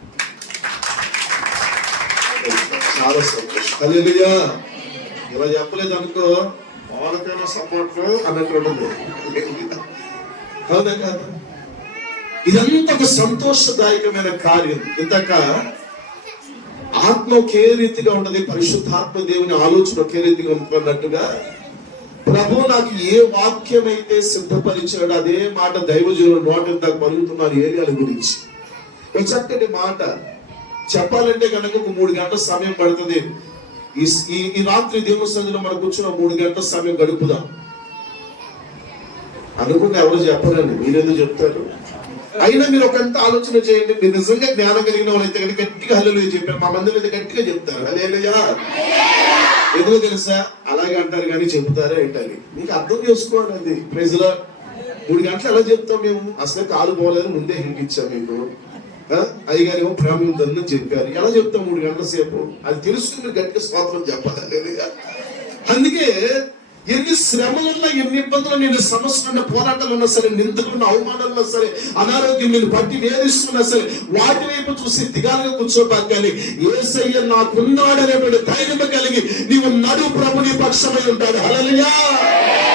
చాలా సంతోషం. హల్లెలూయా. ఇలా చెప్పలేదు అనుకో, వాళ్ళకైనా సపోర్ట్ అన్నట్టు ఉండదు. అవునా కాదు? ఇదంతా ఒక సంతోషదాయకమైన కార్యం. ఇంతక ఆత్మ ఒకే రీతిగా ఉన్నది, పరిశుద్ధాత్మ దేవుని ఆలోచన ఒకే రీతిగా ఉంటున్నట్టుగా ప్రభు నాకు ఏ వాక్యం అయితే సిద్ధపరిచాడో అదే మాట దైవజనుల నోట ఇంతకు పలుకుతున్నారు ఏరియాల గురించి. ఒక చక్కటి మాట చెప్పాలంటే కనుక ఒక 3 గంటల సమయం పడుతుంది. ఈ రాత్రి దేవుని సన్నిధిలో మనకు కూర్చున్న 3 గంటల సమయం గడుపుదాం అనుకుంటే ఎవరు చెప్పరండి, మీరెందుకు చెప్తారు? అయినా మీరు ఒకంత ఆలోచన చేయండి. మీరు నిజంగా జ్ఞానం కలిగిన వాళ్ళైతే కనుక గట్టిగా హల్లెలూయా చెప్పారు. మా మందిలో అయితే గట్టిగా చెప్తారు హల్లెలూయా. ఎందుకు తెలుసా, అలాగే అంటారు కానీ చెబుతారే ఏంటని మీకు అర్థం చేసుకోండి. అది ప్రైజ్ ది లార్డ్. 3 గంటలు ఎలా చెప్తాం మేము? అసలు కాలు పోలేదు, ముందే హింట్ ఇచ్చాం మీకు. అయ్యగారు ఏమో ప్రేమ ఉందని చెప్పారు. ఎలా చెప్తాం 3 గంటల సేపు? అది తెలుసుకుని గట్టిగా స్తోత్రం చెప్పాలి హల్లెలూయా. అందుకే ఎన్ని శ్రమలున్నా, ఎన్ని ఇబ్బందులు, నేను సమస్యలున్న పోరాటాలు ఉన్నా సరే, నిందలున్న అవమానాలున్నా సరే, అనారోగ్యం నేను బట్టి వేధిస్తున్నా సరే, వాటి వైపు చూసి దిగాలుగా కూర్చోబాకు. కానీ యేసయ్య నాకున్నాడనేటువంటి ధైర్యం కలిగి నీవు నడు, ప్రభు నీ పక్షమై ఉంటాడు. హల్లెలూయా.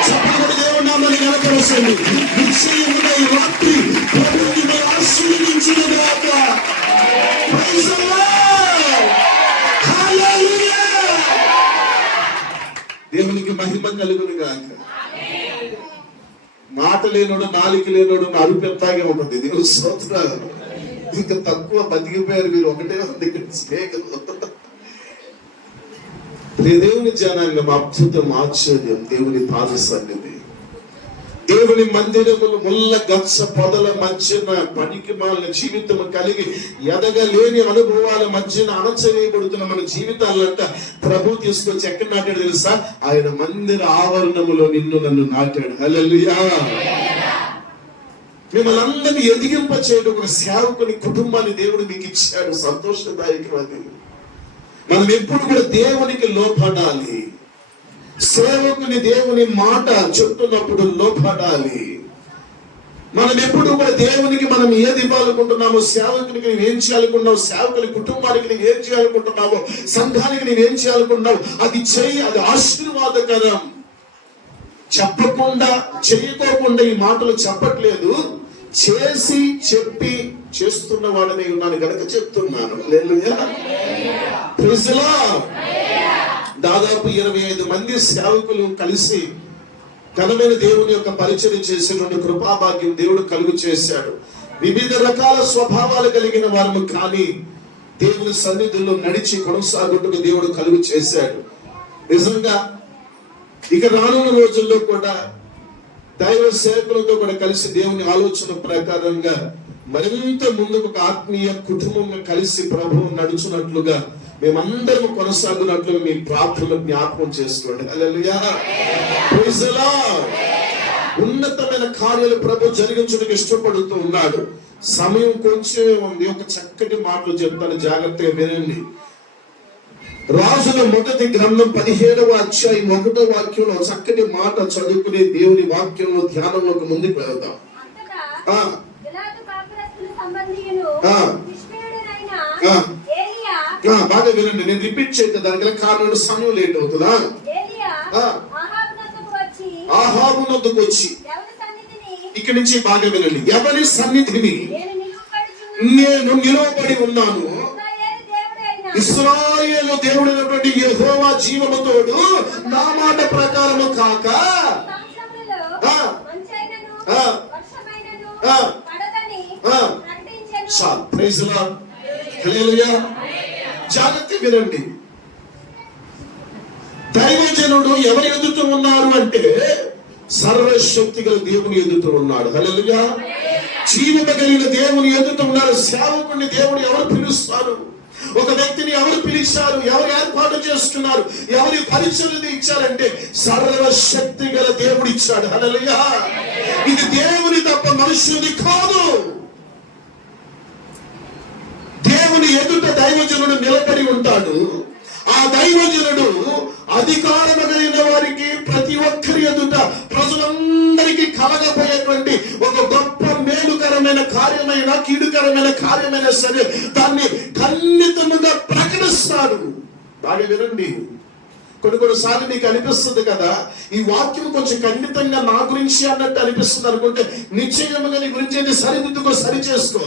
చెప్పబడి దేవుని నామాన్ని కనపరచండి. నిశ్చయముగా ఈ రాత్రి ప్రభు నిన్ను ఆశీర్వదించును గాక. Praise the lord. దేవునికి మహిమ కలుగును గాక. మాట లేనోడు, నాలుక లేనోడు అరుపెత్తాగే ఉంటుంది. దేవుని స్తోత్రం. ఇంకా తక్కువ బతికిపోయారు మీరు. ఒకటే ఉంది ఇక్కడ స్నేహితులు. దేవుని జనాంగం, అద్భుతం, ఆశ్చర్యం దేవుని పాద సన్నిధి. దేవుని మందిరములు ముళ్ళ గచ్చ పొదల మధ్యన పనికి మాలిన జీవితం కలిగి ఎదగలేని అనుభవాల మధ్యన అణచవేయబడుతున్న మన జీవితాలంట ప్రభు తీసుకొచ్చి ఎక్కడ నాటాడు తెలుసా? ఆయన మందిర ఆవరణములో నిన్ను నన్ను నాటాడు. హల్లెలూయా. మిమ్మల్ని అందరినీ ఎదిగింప చేయడం ఒక సేవకుని కుటుంబాన్ని దేవుడు మీకు ఇచ్చాడు. సంతోషదాయకం అది. మనం ఎప్పుడు కూడా దేవునికి లోపడాలి. సేవకుని దేవుని మాట చెప్తున్నప్పుడు లోపడాలి. మనం ఎప్పుడు కూడా దేవునికి మనం ఏది ఇవ్వాలనుకుంటున్నామో, సేవకునికి నువ్వేం చేయాలనుకుంటున్నావు, సేవకుని కుటుంబానికి నువ్వేం చేయాలనుకుంటున్నావో, సంఘానికి నువ్వేం చేయాలనుకుంటున్నావు, అది చెయ్యి. అది ఆశీర్వాదకరం. చెప్పకుండా చేయకోకుండా ఈ మాటలు చెప్పట్లేదు, చేసి చెప్పి చేస్తున్న వాడని ఉన్నాను గనక చెప్తున్నాను. హల్లెలూయా. Praise the lord. దాదాపు 25 మంది సేవకులు కలిసి ఘనమైన దేవుని యొక్క పరిచయం చేసినటువంటి కృపాభాగ్యం దేవుడు కలుగు చేశాడు. వివిధ రకాల స్వభావాలు కలిగిన వారు కానీ దేవుని సన్నిధిలో నడిచి కొనసాగుటకు దేవుడు కలుగు చేశాడు. నిజంగా ఇక రానున్న రోజుల్లో కూడా దైవ సేవకులతో కూడా కలిసి దేవుని ఆలోచన ప్రకారంగా మరింత ముందుకు ఒక ఆత్మీయ కుటుంబంగా కలిసి ప్రభువు నడుచున్నట్లుగా మేమందరం కొనసాగునట్లుగా మీ ప్రార్థనలు జ్ఞాపకం చేసుకోండి. హల్లెలూయా. Praise the lord. ఉన్నతమైన కార్యాలు ప్రభు జరిగించడానికి ఇష్టపడుతూ ఉన్నాడు. సమయం కొంచెమే ఉంది. ఒక చక్కటి మాటలు చెప్తాను, జాగ్రత్తగా వినండి. రాజుల మొదటి గ్రంథం 17వ అధ్యాయం 1వ వాక్యంలో చక్కటి మాట చదువుకునే దేవుని వాక్యంలో ధ్యానంలోకి ముందుకు వెళ్దాం. బాగా వినండి, నేను రిపీట్ చేయలేదు. దానికి కారణం సమయం లేట్ అవుతుందా? ఆహాబు నొద్దకు వచ్చి, ఇక్కడి నుంచి బాగా వినండి, ఎవరి సన్నిధిని నేను నిలవబడి ఉన్నాను, ఇశ్రాయేలు దేవుడైనటువంటి యెహోవా జీవముతోడు నా మాట ప్రకారము కాక ప్రైజ్ ది లార్డ్. హల్లెలూయా. జాగ్రత్త వినండి. దైవజనుడు ఎవరు ఎదుట ఉన్నారు అంటే సర్వశక్తి గల దేవుని ఎదుట ఉన్నాడు. హల్లెలూయా. జీవము కలిగిన దేవుని ఎదుట ఉన్నారు. సేవకుని దేవుడు ఎవరు పిలుస్తారు? ఒక వ్యక్తిని ఎవరు పిలిచారు? ఎవరు ఏర్పాటు చేస్తున్నారు? ఎవరి పరిచయం ఇచ్చారంటే సర్వశక్తి గల దేవుడు ఇచ్చాడు. హల్లెలూయా. ఇది దేవుని తప్ప మనుషుని కాదు. దేవుని ఎదుట దైవజనుడు నిలబడి ఉంటాడు. ఆ దైవజనుడు అధికారము కలిగిన వారికి, ప్రతి ఒక్కరి ఎదుట ప్రజలందరికీ కలగబోయేటువంటి ఒక గొప్ప మేలుకరమైన కార్యమైన, కీడుకరమైన కార్యమైన సరే దాన్ని ఖండితముగా ప్రకటిస్తాడు. బాగా వినండి. కొన్నిసార్లు మీకు అనిపిస్తుంది కదా, ఈ వాక్యం కొంచెం ఖండితంగా నా గురించి అన్నట్టు అనిపిస్తుంది అనుకుంటే నిశ్చయముగా నీ గురించి సరిదిద్దుకో, సరి చేసుకో.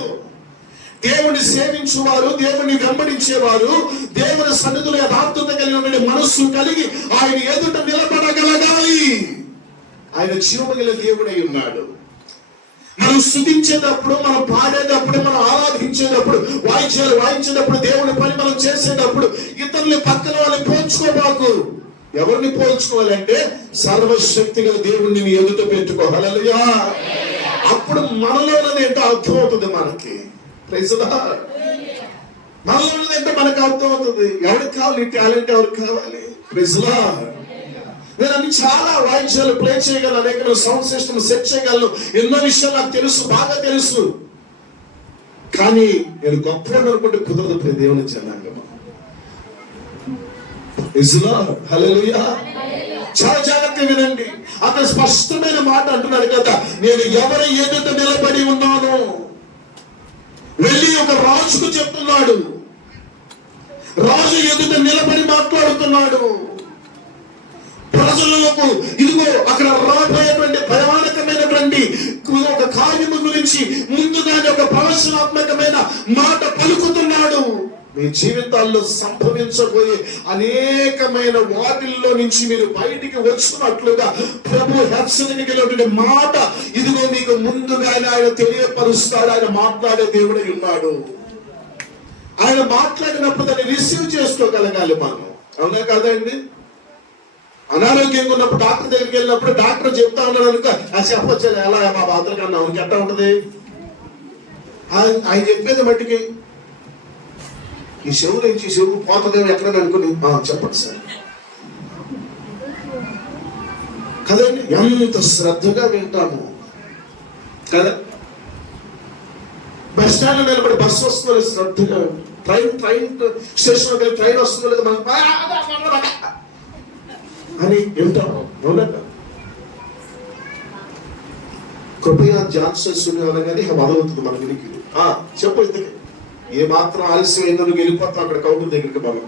దేవుని సేవించువారు, దేవుని వెంబడించేవారు, దేవుని సన్నిధిలో యథార్థత కలిగిన మనస్సు కలిగి ఆయన ఎదుట నిలబడగలగాలి. ఆయన జీవముగల దేవుడై ఉన్నాడు. మనం స్తుతించేటప్పుడు, మనం పాడేటప్పుడు, మనం ఆరాధించేటప్పుడు, వాయించేటప్పుడు, దేవుని పని మనం చేసేటప్పుడు ఇతరుల్ని పక్కన వాళ్ళని పోల్చుకోబాకు. ఎవరిని పోల్చుకోవాలంటే సర్వశక్తి గల దేవుణ్ణి నీ ఎదుట పెట్టుకో. హల్లెలూయా. అప్పుడు మనలోనే ఏంటో అర్థం అవుతుంది మనకి. Praise the lord. మనలోనే ఏంటో మనకు అర్థం అవుతుంది. ఎవరికి కావాలి టాలెంట్? ఎవరికి కావాలి? Praise the lord. నేను అన్ని చాలా వాయిద్యాలు ప్లే చేయగలను, అనేక సౌండ్ సిస్టమ్ సెట్ చేయగలను, ఎన్నో విషయాలు నాకు తెలుసు, బాగా తెలుసు. కానీ నేను గొప్ప అనుకుంటే కుదరదు. దేవుని జనాంగం. Praise the lord. హల్లెలూయా. చాలా జాగ్రత్తగా వినండి. అక్కడ స్పష్టమైన మాట అంటున్నాడు కదా, నేను ఎవరి ఎదుట నిలబడి ఉన్నాను. వెళ్ళి ఒక రాజుకు చెప్తున్నాడు. రాజు ఎదుట నిలబడి మాట్లాడుతున్నాడు. ప్రజలకు ఇదిగో అక్కడ రాబోయేటువంటి భయానకమైనటువంటి ఒక కార్యము గురించి ముందుగానే ఒక ప్రవచనాత్మకమైన మాట పలుకుతున్నాడు. మీ జీవితాల్లో సంభవించబోయే అనేకమైన వాటిల్లో నుంచి మీరు బయటికి వచ్చినట్లుగా ప్రభు హెచ్చరికటువంటి మాట ఇదిగో మీకు ముందుగానే ఆయన తెలియపరుస్తాడు. ఆయన మాట్లాడే దేవుడై ఉన్నాడు. ఆయన మాట్లాడినప్పుడు దాన్ని రిసీవ్ చేసుకోగలగాలి మనం. అవునా కాదండి? అనారోగ్యంగా ఉన్నప్పుడు డాక్టర్ దగ్గరికి వెళ్ళినప్పుడు డాక్టర్ చెప్తా ఉన్నాడు అనుకో, అది చెప్పొచ్చు ఎలా మా బాధ కన్నా అవునికి ఎట్లా ఉంటది ఆయన చెప్పేది మట్టికి ఈ చెవు నుంచి చెవు పోతుందేమో ఎక్కడని అనుకుని చెప్పండి సార్ కదండి. ఎంత శ్రద్ధగా వింటాము కదా. బస్ స్టాండ్ లో నిలబడి బస్సు వస్తుందో శ్రద్ధగా, ట్రైన్ స్టేషన్ లో ట్రైన్ వస్తుందో లేదు మనకు అని వింటాము. అవునా? కృపయా జాన్సన్ అనగానే మొదలవుతుంది మన వినికి. చెప్పు ఇంతకి ఏ మాత్రం ఆలస్యం అయిందో నువ్వు వెళ్ళిపోతాం అక్కడ కౌంటర్ దగ్గరికి మనం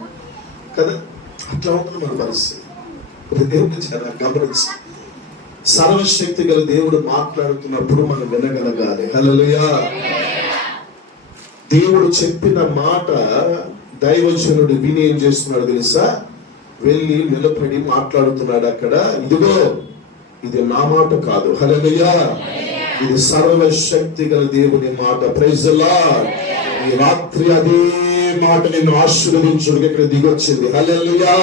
కదా. అట్లా ఉంటుంది మన పరిస్థితి. దేవుడు చాలా గమనించి సర్వశక్తి గల దేవుడు మాట్లాడుతున్నప్పుడు మనం వినగలగాలి. హల్లెలూయా. దేవుడు చెప్పిన మాట దైవజనుడు విని ఏం చేస్తున్నాడు తెలుసా? వెళ్ళి నిలబడి మాట్లాడుతున్నాడు అక్కడ. ఇదిగో ఇది నా మాట కాదు, హల్లెలూయా, ఇది సర్వశక్తి గల దేవుని మాట. Praise the lord. ఈ రాత్రి అదే మాట నిన్ను ఆశీర్వదించుడికి ఇక్కడ దిగొచ్చింది. హల్లెలూయా.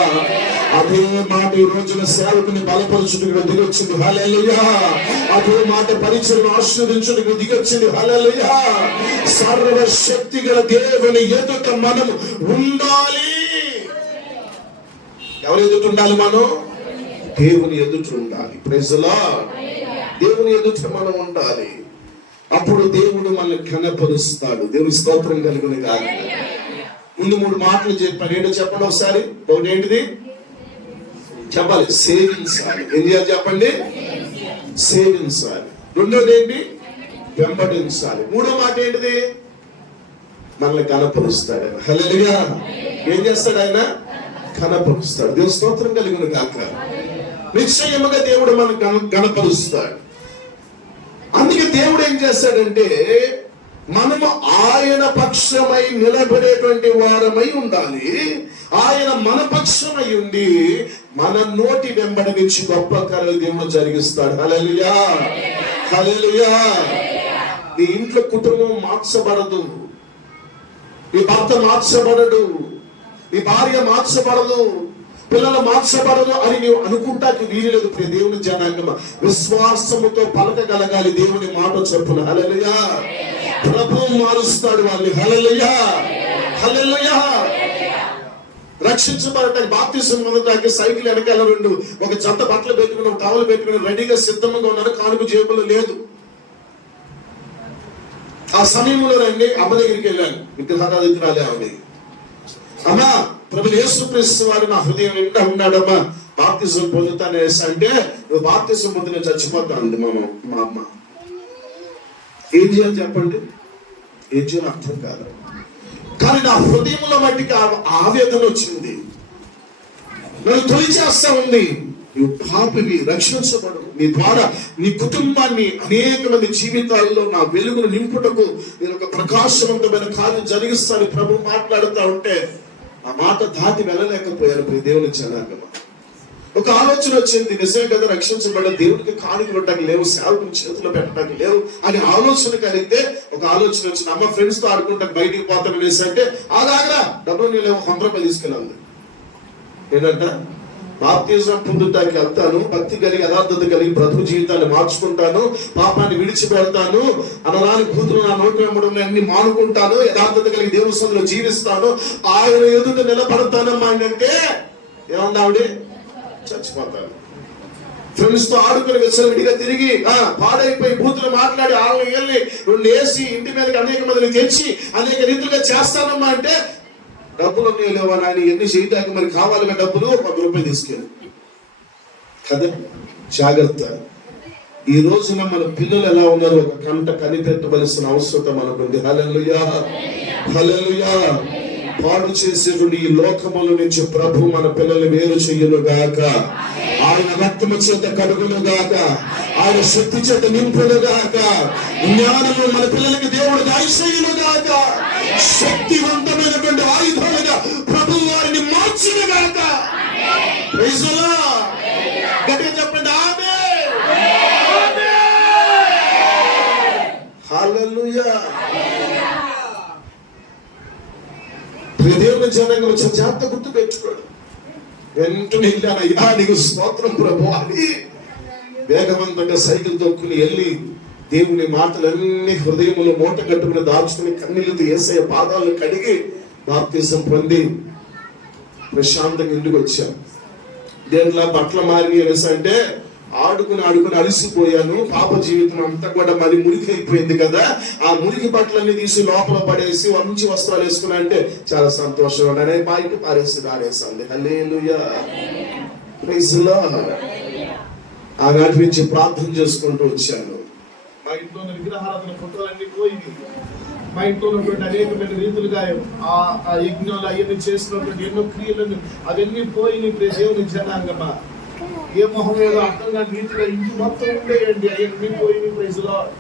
అదే మాట ఈ రోజున సేవకుని బలపరచుడికి దిగొచ్చింది. హల్లెలూయా. అదే మాట పరిచయం ఆశీర్వదించుడికి దిగొచ్చింది. హల్లెలూయా. సర్వశక్తి గల దేవుని ఎదుట మనం ఉండాలి. ఎవరి ఎదుట ఉండాలి? మనం దేవుని ఎదుట ఉండాలి. Praise the lord. దేవుని ఎదుట మనం ఉండాలి. అప్పుడు దేవుడు మనల్ని ఘనపరుస్తాడు. దేవుని స్తోత్రం కలుగును గాక. ముందు 3 మాటలు చెప్పాను. ఏంటో చెప్పండి ఒకసారి. ఒకటి ఏంటిది చెప్పాలి? సేవించాలి. ఏం చేయాలి చెప్పండి? సేవించాలి. రెండోది ఏంటి? వెంబడించాలి. మూడో మాట ఏంటిది? మనల్ని ఘనపరుస్తాడు. హల్లెలూయా. ఏం చేస్తాడు ఆయన? ఘనపరుస్తాడు. దేవుని స్తోత్రం కలుగును గాక. నిశ్చయముగా దేవుడు మనల్ని ఘనపరుస్తాడు. అందుకే దేవుడు ఏం చేస్తాడంటే మనము ఆయన పక్షమై నిలబడేటువంటి వారమై ఉండాలి. ఆయన మన పక్షమై ఉండి మన నోటి వెంబడి నుంచి గొప్ప కార్యాలు దేవుడు జరిగిస్తాడు. హల్లెలూయా. హల్లెలూయా. నీ ఇంట్లో కుటుంబం మార్చబడదు, నీ భర్త మార్చబడడు, నీ భార్య మార్చబడదు, పిల్లలు మార్చబడదు అని నీవు అనుకుంటానికి వీలు ప్రియ దేవుని జనాంగమ. విశ్వాసముతో పలకగలగాలి దేవుని మాట చొప్పున. హల్లెలూయా. ప్రభువు మారుస్తాడు వాళ్ళని. హల్లెలూయా. హల్లెలూయా. రక్షించబడటానికి బాప్తిసం పొందడానికి సైకిల్ వెనకాల 2 ఒక జంట బట్టలు పెట్టుకుని, ఒక టవల్ పెట్టుకుని రెడీగా సిద్ధంగా ఉన్నారు. కానుక జేబులు లేదు. ఆ సమయంలో రండి అమ్మ దగ్గరికి వెళ్ళాను. విగ్రహారాధికురాలే ఆవిడ. అమ్మా, ప్రభు యేసుక్రీస్తు వారు నా హృదయం నిండా ఉన్నాడమ్మా, బాప్తిజం పొందుతానేసి అంటే, నువ్వు బాప్తిజం పొంది నేను చచ్చిపోతా అంది మా అమ్మ. ఏం చేయాలి చెప్పండి? ఏం చేయాలి అర్థం కాదు. కానీ నా హృదయంలో మట్టికి ఆవేదన వచ్చింది. నన్ను తొలిచేస్తా ఉంది. నువ్వు పాపివి, రక్షించబడు. నీ ద్వారా నీ కుటుంబాన్ని అనేక మంది జీవితాల్లో నా వెలుగును నింపుటకు నేను ఒక ప్రకాశవంతమైన కార్యం జరిగిస్తాను ప్రభు మాట్లాడుతూ ఉంటే ఆ మాట దాటి వెళ్ళలేకపోయారు ప్రియ దేవుని జనాంగమా. ఒక ఆలోచన వచ్చింది, నిజమే కదా, రక్షించబడ్డ దేవుడికి కానుక పెట్టడానికి లేవు, సేవకుని చేతిలో పెట్టడానికి లేవు అని ఆలోచన కలిగితే ఒక ఆలోచన వచ్చింది. అమ్మ ఫ్రెండ్స్ తో ఆడుకుంటాను బయటికి పోతాను అనేసి అంటే ఆగాగరా డబ్బులు నేను లేవు, 100 రూపాయలు తీసుకెళ్ళాలి. ఏంటంట? బాప్తిజం పొందుతానికి వెళ్తాను, భక్తి కలిగి యథార్థత కలిగి బ్రతుకు జీవితాన్ని మార్చుకుంటాను, పాపాన్ని విడిచిపెడతాను, అనరాని కూతురు నా నోటి వెంబడి అన్ని మానుకుంటాను, యథార్థత కలిగి దేవుని సన్నిధిలో జీవిస్తాను, ఆయన ఎదుట నిలబడతానమ్మా అంటే ఏమన్నా ఆవిడ? చచ్చిపోతాను. ఫ్రెండ్స్ తో ఆడుకుని విడిగా తిరిగి పాడైపోయి బూతులు మాట్లాడి ఆళ్ళని వెళ్ళి 2 వేసి ఇంటి మీదకి అనేక మందిని తెచ్చి అనేక రీతులుగా చేస్తానమ్మా అంటే డబ్బులు లేవా నాయన, ఎన్ని చేయడానికి మరి కావాలి డబ్బులు, 10 రూపాయలు తీసుకెళ్ళి కదా. జాగ్రత్త. ఈ రోజున మన పిల్లలు ఎలా ఉన్నారు ఒక కంట కనిపెట్టవలసిన అవసరం మనకుంది. హల్లెలూయా. హల్లెలూయా. పాడు చేసేటువంటి ఈ లోకముల నుంచి ప్రభు మన పిల్లలు వేరు చెయ్యను గాక, ఆయన రక్తము చేత కడుగును గాక, ఆయన శక్తి చేత నింపును గాక, జ్ఞానము మన పిల్లలకి దేవుడు దయచేయును గాక. శక్తివంతమైనటువంటి ఆయుధాలుగా ప్రభు వారిని మార్చిన గాక. Praise the lord. గట్టిగా చెప్పండి ఆమేన్. హల్లెలూయా. దేవుని జనంగా వచ్చిన జాగ్రత్త గుర్తు పెట్టుకోడు. వెంటనే వెళ్ళాను, అయ్యా నీకు స్తోత్రం ప్రభు అని వేగవంతంగా సైకిల్ తొక్కుని వెళ్ళి దేవుని మాటలన్నీ హృదయంలో మూట కట్టుకుని దాచుకుని కన్నీళ్లతో యేసయ్య పాదాలను కడిగి బాప్తిజం పొంది ప్రశాంతంగా ఇంటికి వచ్చాను. దేంట్లో బట్టలు మారి అనేసి అంటే ఆడుకుని అలసిపోయాను. పాప జీవితం అంతా కూడా మరి మురికి అయిపోయింది కదా, ఆ మురికి బట్టలన్నీ తీసి లోపల పడేసి మంచి వస్త్రాలు వేసుకున్నా అంటే చాలా సంతోషం ఉండే బయట ఆడేసింది. హల్లెలూయా. Praise the lord. ఆనాటి నుంచి ప్రార్థన చేసుకుంటూ వచ్చాను. మా ఇంట్లో ఉన్న విగ్రహారాధన ఫోటోలన్నీ పోయింది. మా ఇంట్లో ఉన్నటువంటి అనేకమైన రీతులుగా ఆ యజ్ఞాలు అవన్నీ చేసినటువంటి ఎన్నో క్రియలను అవన్నీ పోయి దేవుని జనాంగమా ఏ మొహం ఏదో అర్థం కాని రీతిగా ఇంటి మొత్తం ఉండేయండి. అవన్నీ పోయి ప్రైజ్ ది లార్డ్.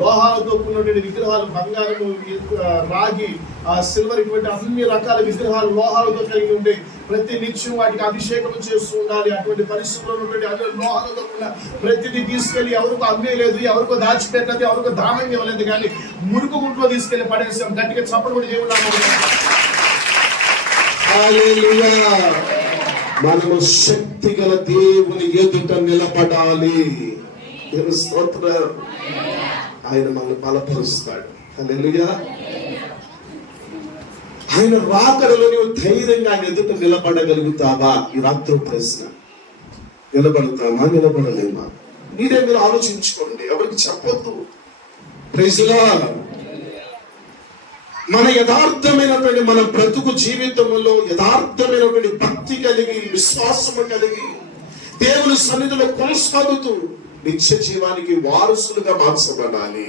లోహాలతో ఉన్నటువంటి విగ్రహాలు, బంగారము, రాగి, సిల్వర్, ఇటువంటి అన్ని రకాల విగ్రహాలు లోహాలతో కలిగి ఉండే ప్రతి నిత్యం వాటికి అభిషేకం చేస్తూ ఉండాలి. అటువంటి పరిస్థితుల్లో ఉన్నటువంటి అన్ని లోహాలతో ఉన్న ప్రతిదీ తీసుకెళ్లి ఎవరికో అమ్మేయలేదు, ఎవరికో దాచిపెట్టలేదు, ఎవరికో దానం ఇవ్వలేదు, కానీ మురుకు గుంట్లో తీసుకెళ్లి పడేసాం. గట్టిగా చప్పట్లు కూడా చేయమన్నాము. మనము శక్తి గల దేవుని ఎదుట నిలబడాలి. స్తోత్రం. ఆయన మనల్ని బలపరుస్తాడు. హల్లెలూయా. ఆయన రాకడలో నీవు ధైర్యంగా ఆయన ఎదుట నిలబడగలుగుతావా? ఈ రాత్రి ప్రశ్న. నిలబడతామా, నిలబడలేమా? మీరే మీరు ఆలోచించుకోండి, ఎవరికి చెప్పొద్దు. Praise the lord. మన యథార్థమైనటువంటి మన బ్రతుకు జీవితంలో యథార్థమైనటువంటి భక్తి కలిగి, విశ్వాసము కలిగి దేవుని సన్నిధిలో కొనసాగుతూ నిత్య జీవానికి వారసులుగా మార్చబడాలి.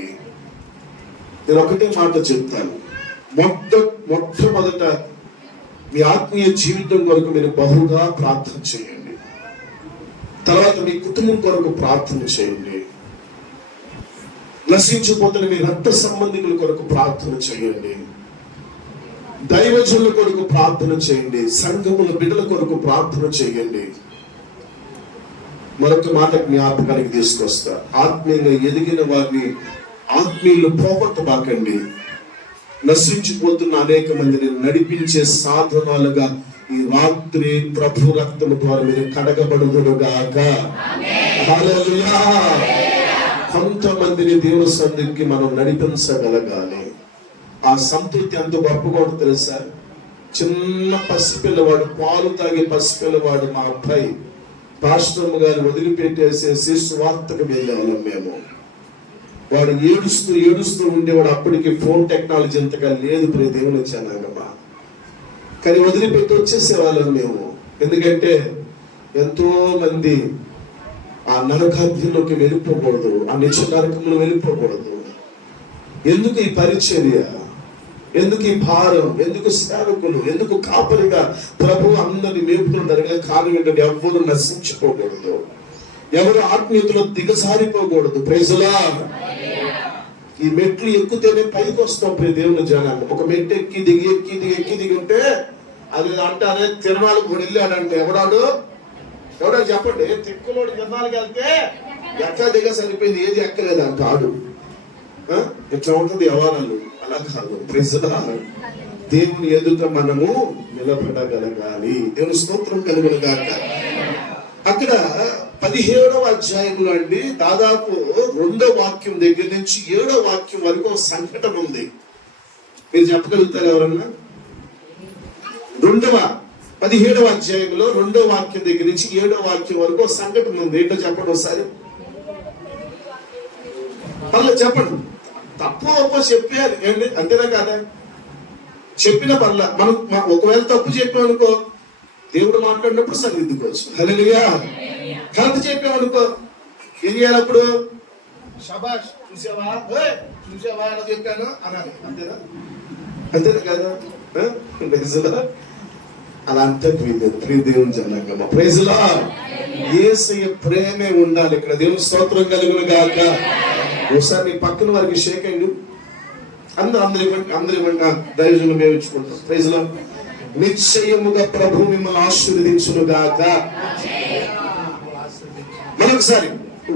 నేను ఒకటే మాట చెప్తాను. మొట్టమొదట మీ ఆత్మీయ జీవితం కొరకు మీరు బహుగా ప్రార్థన చేయండి. తర్వాత మీ కుటుంబం కొరకు ప్రార్థన చేయండి. నశించిపోతున్న మీ రక్త సంబంధికుల కొరకు ప్రార్థన చేయండి. దైవజనుల కొరకు ప్రార్థన చేయండి. సంఘముల బిడ్డల కొరకు ప్రార్థన చేయండి. మరొక మాట జ్ఞాపకానికి తీసుకొస్తా. ఆత్మీయంగా ఎదిగిన వారిని ఆత్మీయులు పోగొట్టబాకండి. నశించిపోతున్న అనేక మందిని నడిపించే సాధనాలుగా ఈ రాత్రి ప్రభు రక్తము ద్వారా మీరు కడగబడుదురుగాక. హల్లెలూయా. కొంతమందిని దేవుని సన్నిధికి మనం నడిపించగలగాలి. ఆ సంతృప్తి ఎంత గొప్పగా తెలుసా? చిన్న పసిపిల్లవాడు, పాలు తాగే పసిపిల్లవాడు, మా అబ్బాయి పాస్టర్ గారు వదిలిపెట్టేసేసి సువార్తకు వెళ్ళేవాళ్ళం మేము. వాడు ఏడుస్తూ ఉండేవాడు. అప్పటికి ఫోన్ టెక్నాలజీ ఎంతగా లేదు ప్రియ దేవుని జనాంగమా. కానీ వదిలిపెట్టి వచ్చేసేవాళ్ళం మేము. ఎందుకంటే ఎంతో మంది ఆ నరకాగ్నిలోకి వెళ్ళిపోకూడదు, ఆ నిత్య నరకంలో వెళ్ళిపోకూడదు. ఎందుకు ఈ పరిచర్య, ఎందుకు ఈ భారం, ఎందుకు సేవకులు, ఎందుకు కాపరిగా ప్రభు అందరినీ మేపుతున్న జరిగిన కారణం ఏంటంటే ఎవరు నశించిపోకూడదు, ఎవరు ఆత్మీయతలో దిగసారిపోకూడదు. Praise the lord. ఈ మెట్లు ఎక్కుతేనే పైకి వస్తాం ప్రియ దేవుని జనాన్ని. ఒక మెట్టు ఎక్కి దిగి ఉంటే అది అంటే అదే తిరునాళ్ళకు కూడా వెళ్ళాడంటే ఎవడాడు చెప్పండి. తిక్కులోడు తిరునాళ్ళకి వెళ్తే ఎక్కడ దిగ సరిపోయింది, ఏది ఎక్కలేదు అంటాడు. ఇట్లా ఉంటుంది వ్యవహారాలు. అలా కాదు. Praise the lord. దేవుని ఎదుట మనము నిలబడగలగాలి. దేవుని స్తోత్రం కలుగునుగాక. అక్కడ 17వ అధ్యాయంలో అండి దాదాపు 2వ వాక్యం దగ్గర నుంచి 7వ వాక్యం వరకు ఒక సంఘటన ఉంది. మీరు చెప్పగలుగుతారు ఎవరన్నా? 17వ అధ్యాయంలో 2వ వాక్యం దగ్గర నుంచి 7వ వాక్యం వరకు ఒక సంఘటన ఉంది. ఏంటో చెప్పండి ఒకసారి. పర్లేదు చెప్పండి. తప్పు ఒప్పో చెప్పేయాలి ఏంటి, అంతేనా కాదా? చెప్పిన పర్లా. మనం ఒకవేళ తప్పు చెప్పామనుకో దేవుడు మాట్లాడినప్పుడు సరిదిద్దుకోవచ్చు. హల్లెలూయా. కరెక్ట్ చెప్పామనుకో ఏం చేయాలి? అప్పుడు షబాష్, చూసావా అలా చెప్పాను అనాలి. అంతేనా కదా? అలా అంటే ప్రియ దేవుని జనాంగమా. Praise the lord. యేసయ్య ప్రేమే ఉండాలి ఇక్కడ. దేవుని స్తోత్రం కలుగును గాక. ఒకసారి మీ పక్కన వారికి షేక్ అండి. అందరి దైవజులు మేము ఇచ్చుకుంటాం. ప్రైజ్ లో నిశ్చయముగా ప్రభు మిమ్మల్ని ఆశీర్వదించును గాక. మరొకసారి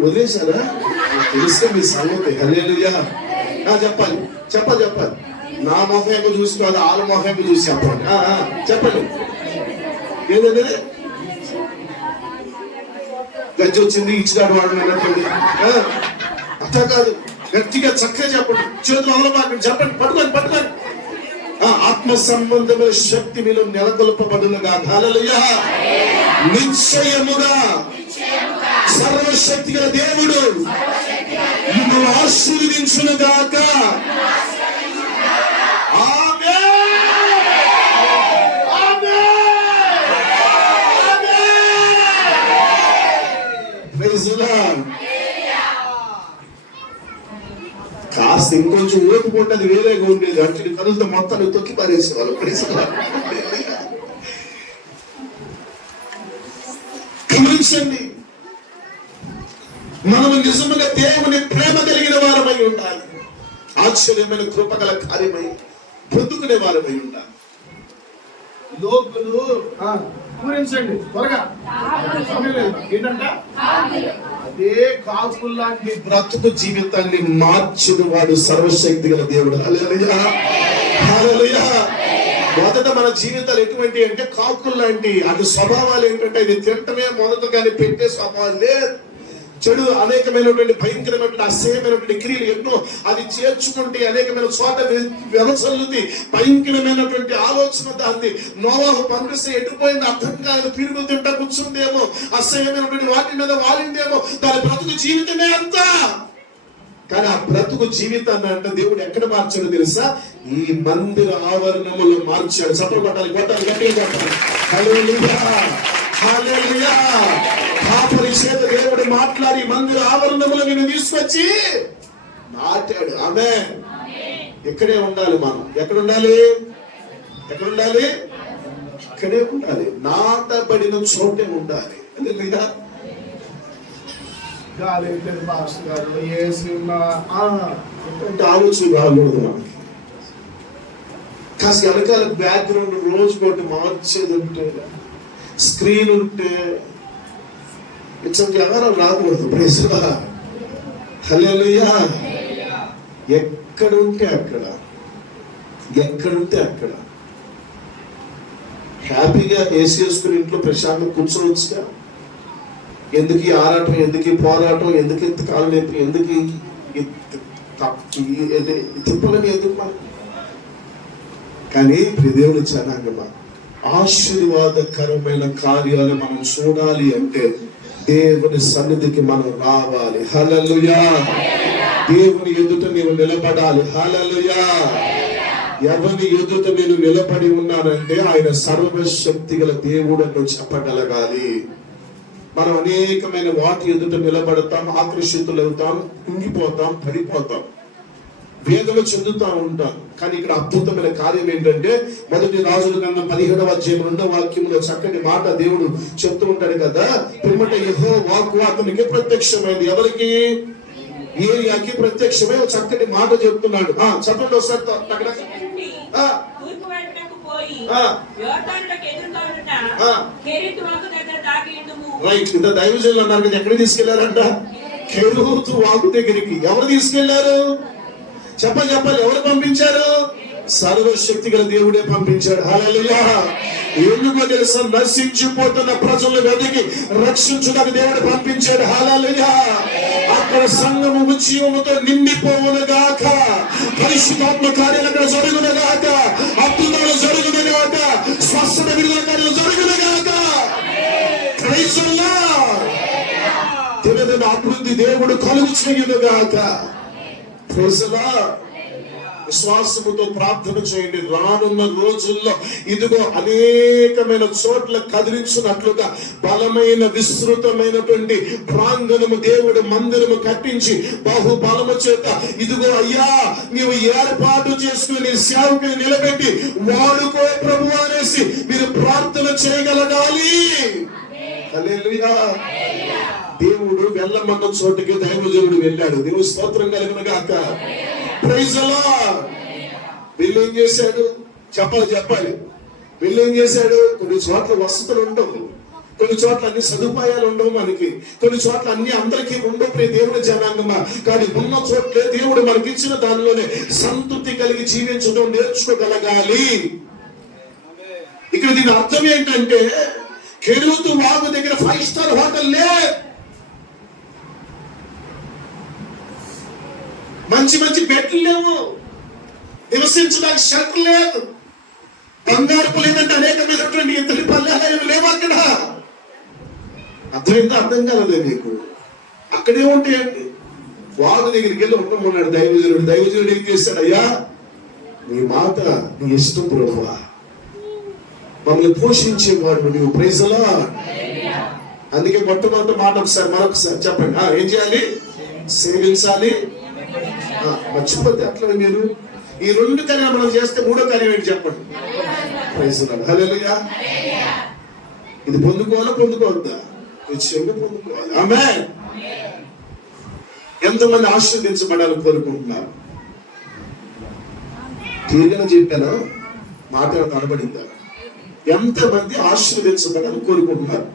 వదిలేశారా? తెలిస్తే మీ సంగతి. హల్లెలూయా. చెప్పాలి చెప్పాలి చెప్పాలి. నా మొహంగా చూసుకోవాలి, వాళ్ళ మొహంగా చూసి చెప్పండి. చెప్పండి. ఏదంటే గజ్జి వచ్చింది ఇచ్చినాడు వాడు అన్నట్టు అట్లా కాదు. గట్టిగా చక్కగా చెప్పండి. చేతులు వదలబాకండి. చెప్పండి. పట్టుకోండి. ఆత్మ సంబంధమైన శక్తి మీలో నెలకొల్పబడునుగా. హల్లెలూయా. నిశ్చయముగా సర్వశక్తి గల దేవుడు మిమ్మల్ని ఆశీర్వదించునుగాక. కాస్త ఇంకొంచెం ఓపుకుంటే వేరేగా ఉండేది. అంటే కదులతో మొత్తాన్ని తొక్కి పారేసేవాళ్ళు. గమనించండి, మనము నిజముగా దేవుని ప్రేమ కలిగిన వారమై ఉండాలి. ఆశ్చర్యమైన కృపగల కార్యమై పొందుకునే వారమై ఉండాలి. లోకులు పూరించండి త్వరగా. ఏంటంట? అదే కాకులు లాంటి బ్రతుకు జీవితాన్ని మార్చిన వాడు సర్వశక్తి గల దేవుడు. హల్లెలూయా. హల్లెలూయా. మొదట మన జీవితాలు ఎటువంటి అంటే కాకులు లాంటి. అది స్వభావాలు ఏంటంటే ఇది తింటమే మొదట కానీ పెట్టే స్వభావాలు లేదు. చెడు అనేకమైనటువంటి భయంకరమైనటువంటి అసహ్యమైనటువంటి క్రియలు ఎన్నో అది చేర్చుకుంటే అనేకమైన చోట వ్యవసల్లుది. భయంకరమైనటువంటి ఆలోచన దాన్ని నోవాహు పంపిస్తే ఎటుపోయింది అర్థం కాదు. పిరుగు తింటా కూర్చుందేమో, అసహ్యమైనటువంటి వాటి మీద వాలిందేమో. దాని బ్రతుకు జీవితమే అంతా. కానీ ఆ బ్రతుకు జీవితాన్ని అంటే దేవుడు ఎక్కడ మార్చాడో తెలుసా? ఈ మందిర ఆవరణములు మార్చాడు. చప్పట్లు కొట్టాలి గట్టిగా చెప్పాలి. హల్లెలూయా. హల్లెలూయా. కాపరి చేత దేవుడు మాట్లాడి మందిర ఆవరణములు నిన్ను తీసుకొచ్చి నాటాడు. ఆమేన్. ఇక్కడే ఉండాలి మనం. ఎక్కడుండాలి? ఇక్కడే ఉండాలి. నాటబడిన చోటే ఉండాలి. హల్లెలూయా. ఆలోచన రాకూడదు మనకి. కాస్త వెనకాల బ్యాక్గ్రౌండ్ రోజుకోటి మార్చేది ఉంటే, స్క్రీన్ ఉంటే ఇట్లాంటి వ్యవహారం రాకూడదు. Praise lord. హల్లెలూయా. ఎక్కడుంటే అక్కడ హ్యాపీగా ఏసీ వేసుకుని ఇంట్లో ప్రశాంతంగా కూర్చోవచ్చుగా. ఎందుకు ఈ ఆరాటం, ఎందుకు ఈ పోరాటం, ఎందుకు ఇంత కాలం నొప్పి, ఎందుకు తిప్పలని ఎందుకు మనం? కానీ దేవుడు జనాంగమా ఆశీర్వాదకరమైన కార్యాలు మనం చూడాలి అంటే దేవుని సన్నిధికి మనం రావాలి. హల్లెలూయా. దేవుని ఎదుట నీవు నిలబడాలి. హల్లెలూయా. ఎవరి ఎదుట నేను నిలబడి ఉన్నానంటే ఆయన సర్వశక్తి గల దేవుడు అని చెప్పగలగాలి. మనం అనేకమైన వాటి ఎదుట నిలబడతాం, ఆకర్షితులవుతాం, కుంగిపోతాం, పడిపోతాం, వేదన చెందుతా ఉంటాం. కానీ ఇక్కడ అద్భుతమైన కార్యం ఏంటంటే మొదటి రాజుల గ్రంథం 17వ అధ్యాయం 2వ వాక్యంలో చక్కటి మాట దేవుడు చెప్తూ ఉంటాడు కదా. పిమ్మట యెహోవా వాక్కు అతనికి ప్రత్యక్షమైంది. ఎవరికి? ఏలియాకి ప్రత్యక్షమై చక్కటి మాట చెప్తున్నాడు. చెప్పండి ఒకసారి. రైట్. ఇంత దైవజనులు అన్నారు కదా, ఎక్కడికి తీసుకెళ్లారంట? కెరూతు వాగు దగ్గరికి. ఎవరు తీసుకెళ్లారు? చెప్పాలి. ఎవరు పంపించారు? సర్వశక్తి గల దేవుడే పంపించాడు. హల్లెలూయా. ఎందుకో తెలుసా? నశించిపోతున్న ప్రజలను వెతికి రక్షించుటకు దేవుడు పంపించాడు. హల్లెలూయా. అక్కడ సంఘము ఉజ్జీవముతో నిండిపోవునుగాక. పరిశుద్ధాత్మ కార్యాలు అక్కడ జరుగునుగాక. అద్భుతాలు జరుగునుగాక. స్వస్థత విడుదల కార్యాలు జరుగునుగాక. Praise the lord. దినదిన అభివృద్ధి దేవుడు కలుగు చేయునుగాక. Praise the lord. విశ్వాసముతో ప్రార్థన చేయండి. రానున్న రోజుల్లో ఇదిగో అనేకమైన చోట్ల కదిలించినట్లుగా బలమైన విస్తృతమైనటువంటి ప్రాంగణము దేవుడు మందిరము కట్టించి బహుబలము చేత ఇదిగో అయ్యా నీవు ఏర్పాటు చేసుకుని సేవకుని నిలబెట్టి వాడుకో ప్రభు అనేసి మీరు ప్రార్థన చేయగలగాలి. హల్లెలూయా. దేవుడు వెళ్ళమన్న చోటుకి దైవజనుడు వెళ్ళాడు. దేవుడు స్తోత్రం కలుగును గాక. Praise the lord. వీళ్ళు ఏం చేశాడు? చెప్పాలి. వీళ్ళు ఏం చేశాడు? కొన్ని చోట్ల వసతులు ఉండవు, కొన్ని చోట్ల అన్ని సదుపాయాలు ఉండవు, మనకి కొన్ని చోట్ల అన్ని అందరికీ ఉండవు దేవుడి జనాంగమా. కానీ ఉన్న చోట్లే దేవుడు మనకి ఇచ్చిన దానిలోనే సంతృప్తి కలిగి జీవించడం నేర్చుకోగలగాలి. ఇక్కడ దీని అర్థం ఏంటంటే, కెరూతు వాగు దగ్గర 5 స్టార్ హోటల్ లే, మంచి బెడ్లు లేవు, నివసించడానికి షెల్టర్ లేదు, బంగారపు లేదంటే అనేకమైనటువంటి ఇతర పల్లెలు లేవు అక్కడ. అర్థం కాలేదు మీకు? అక్కడే ఉంటాయండి. వాగు దగ్గరికి వెళ్ళి ఉండమన్నాడు దైవజనుడు. దైవజనుడు ఏం చేశాడు? అయ్యా, నీ మాట నీ ఇష్టం ప్రభువా, మమ్మల్ని పోషించేవాడు నీవు. Praise the lord. అందుకే మొట్టమొదటి మాట మరొకసారి చెప్పండి. ఏం చేయాలి? సేవించాలి. మర్చిపోతే అట్లా మీరు ఈ 2 కార్యాలు మనం చేస్తే 3వ కార్యం ఏంటి చెప్పండి? Praise the lord. హల్లెలూయా. ఇది పొందుకోవద్దా? నిశ్చయంగా పొందుకోవాలి. ఆమేన్. ఎంతమంది ఆశీర్వదించబడాలని కోరుకుంటున్నారు? తీరుగా చెప్పాను, మాట కనబడిందా? ఎంతమంది ఆశీర్వదించబడాలని కోరుకుంటున్నారు?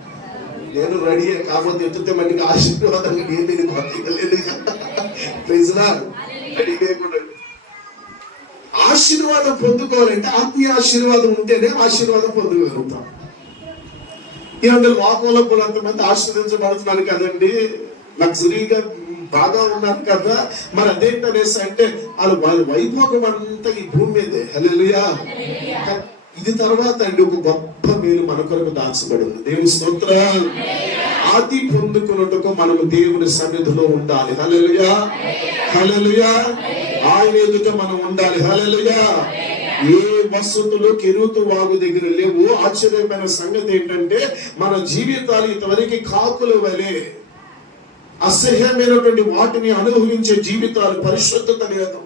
నేను రెడీ, కాకపోతే ఎత్తుతే మనకి ఆశీర్వాదం ఏమీ లేదు. Praise the lord. రెడీ లేకుండా ఆశీర్వాదం పొందుకోవాలంటే ఆత్మీయ ఆశీర్వాదం ఉంటేనే ఆశీర్వాదం పొందుకోగలుగుతాం. ఏమంటే లోకంలో కూడా అంతమంది ఆశీర్వదించబడుతున్నారు కదండి, లగ్జరీగా బాగా ఉన్నారు కదా, మరి అదేంటనేసి అంటే వాళ్ళ వైభోగం అంతా ఈ భూమి మీదే. హల్లెలూయా. ఇది తర్వాత అండి ఒక గొప్ప మేలు మన కొరకు దాచబడింది. దేవుని స్తోత్రం. ఆది పొందుకున్నట్టుకు మనము దేవుని సన్నిధిలో ఉండాలి. హల్లెలూయా. ఆయన ఎదుట మనం ఉండాలి. హల్లెలూయా. ఏ వసతులు కెరూతు వాగు దగ్గర లేవు. ఆశ్చర్యమైన సంగతి ఏంటంటే, మన జీవితాలు ఇంతవరకు కాకుల వలె అసహ్యమైనటువంటి వాటిని అనుభవించే జీవితాలు. పరిశుద్ధత లేదు.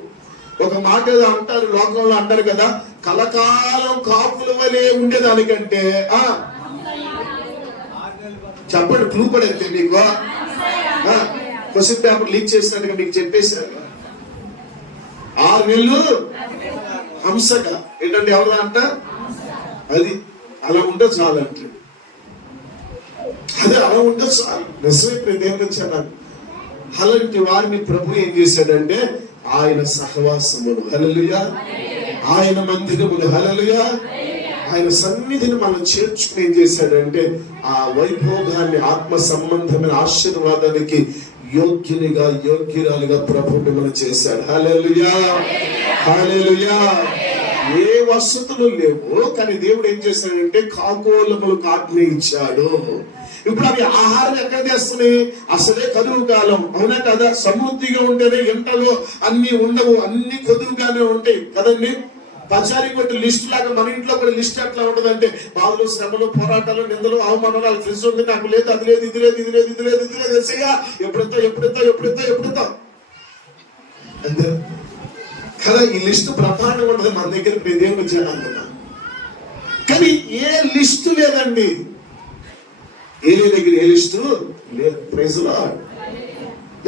ఒక మాట ఏదో అంటారు, లోకంలో అంటారు కదా, కలకాలం కాకుల వలె ఉండేదానికంటే చెప్పండి, క్లూ పడేది మీకు. క్వశ్చన్ పేపర్ లీక్ చేసినట్టుగా మీకు చెప్పేశారు. 6 నెలలు హంసగా ఏంటంటే ఎవరు అంట, అది అలా ఉంటే చాలు అంటే, అదే అలా ఉంటే చాలు. నిజమే దేవుని వచ్చాను. అలాంటి వారిని ప్రభు ఏం చేశాడంటే, ఆయన సహవాసములు, హల్లెలూయా, ఆయన మందిరములు, హల్లెలూయా, ఆయన సన్నిధిని మనం చేర్చుకుని ఏం చేశాడంటే, ఆ వైభోగాన్ని, ఆత్మ సంబంధమైన ఆశీర్వాదానికి యోగ్యురాలుగా ప్రభు మిమ్మల్ని చేశాడు. హల్లెలూయా. ఏ వసతులు లేవు, కానీ దేవుడు ఏం చేశాడంటే కాకోలములకు ఆజ్ఞ ఇచ్చాడు. ఇప్పుడు అవి ఆహారం ఎక్కడ తెస్తున్నాయి? అసలే కరువు కాలం, అవునా కదా? సమృద్ధిగా ఉంటేనే ఎంటలో అన్ని ఉండవు, అన్ని కొదువుగానే ఉంటాయి కదండి. పచారీ కొట్టి లిస్ట్ లాగా మన ఇంట్లో కూడా లిస్ట్ ఎట్లా ఉంటదంటే, బాధలు, శ్రమలు, పోరాటాలు, నిందలు, అవమానాలు, ఫ్రిడ్జ్ ఉంది, నాకు లేదు, అది లేదు, ఇది లేదు ఎసయ్యా, ఎప్పుడెత్తా అంతే కదా. ఈ లిస్టు బ్రహ్మాండంగా ఉండదు మన దగ్గర. దేవుడు వచ్చాను, కానీ ఏ లిస్టు లేదండి. ఏలే దగ్గర ఏ లిస్టు లేదు. Praise the lord.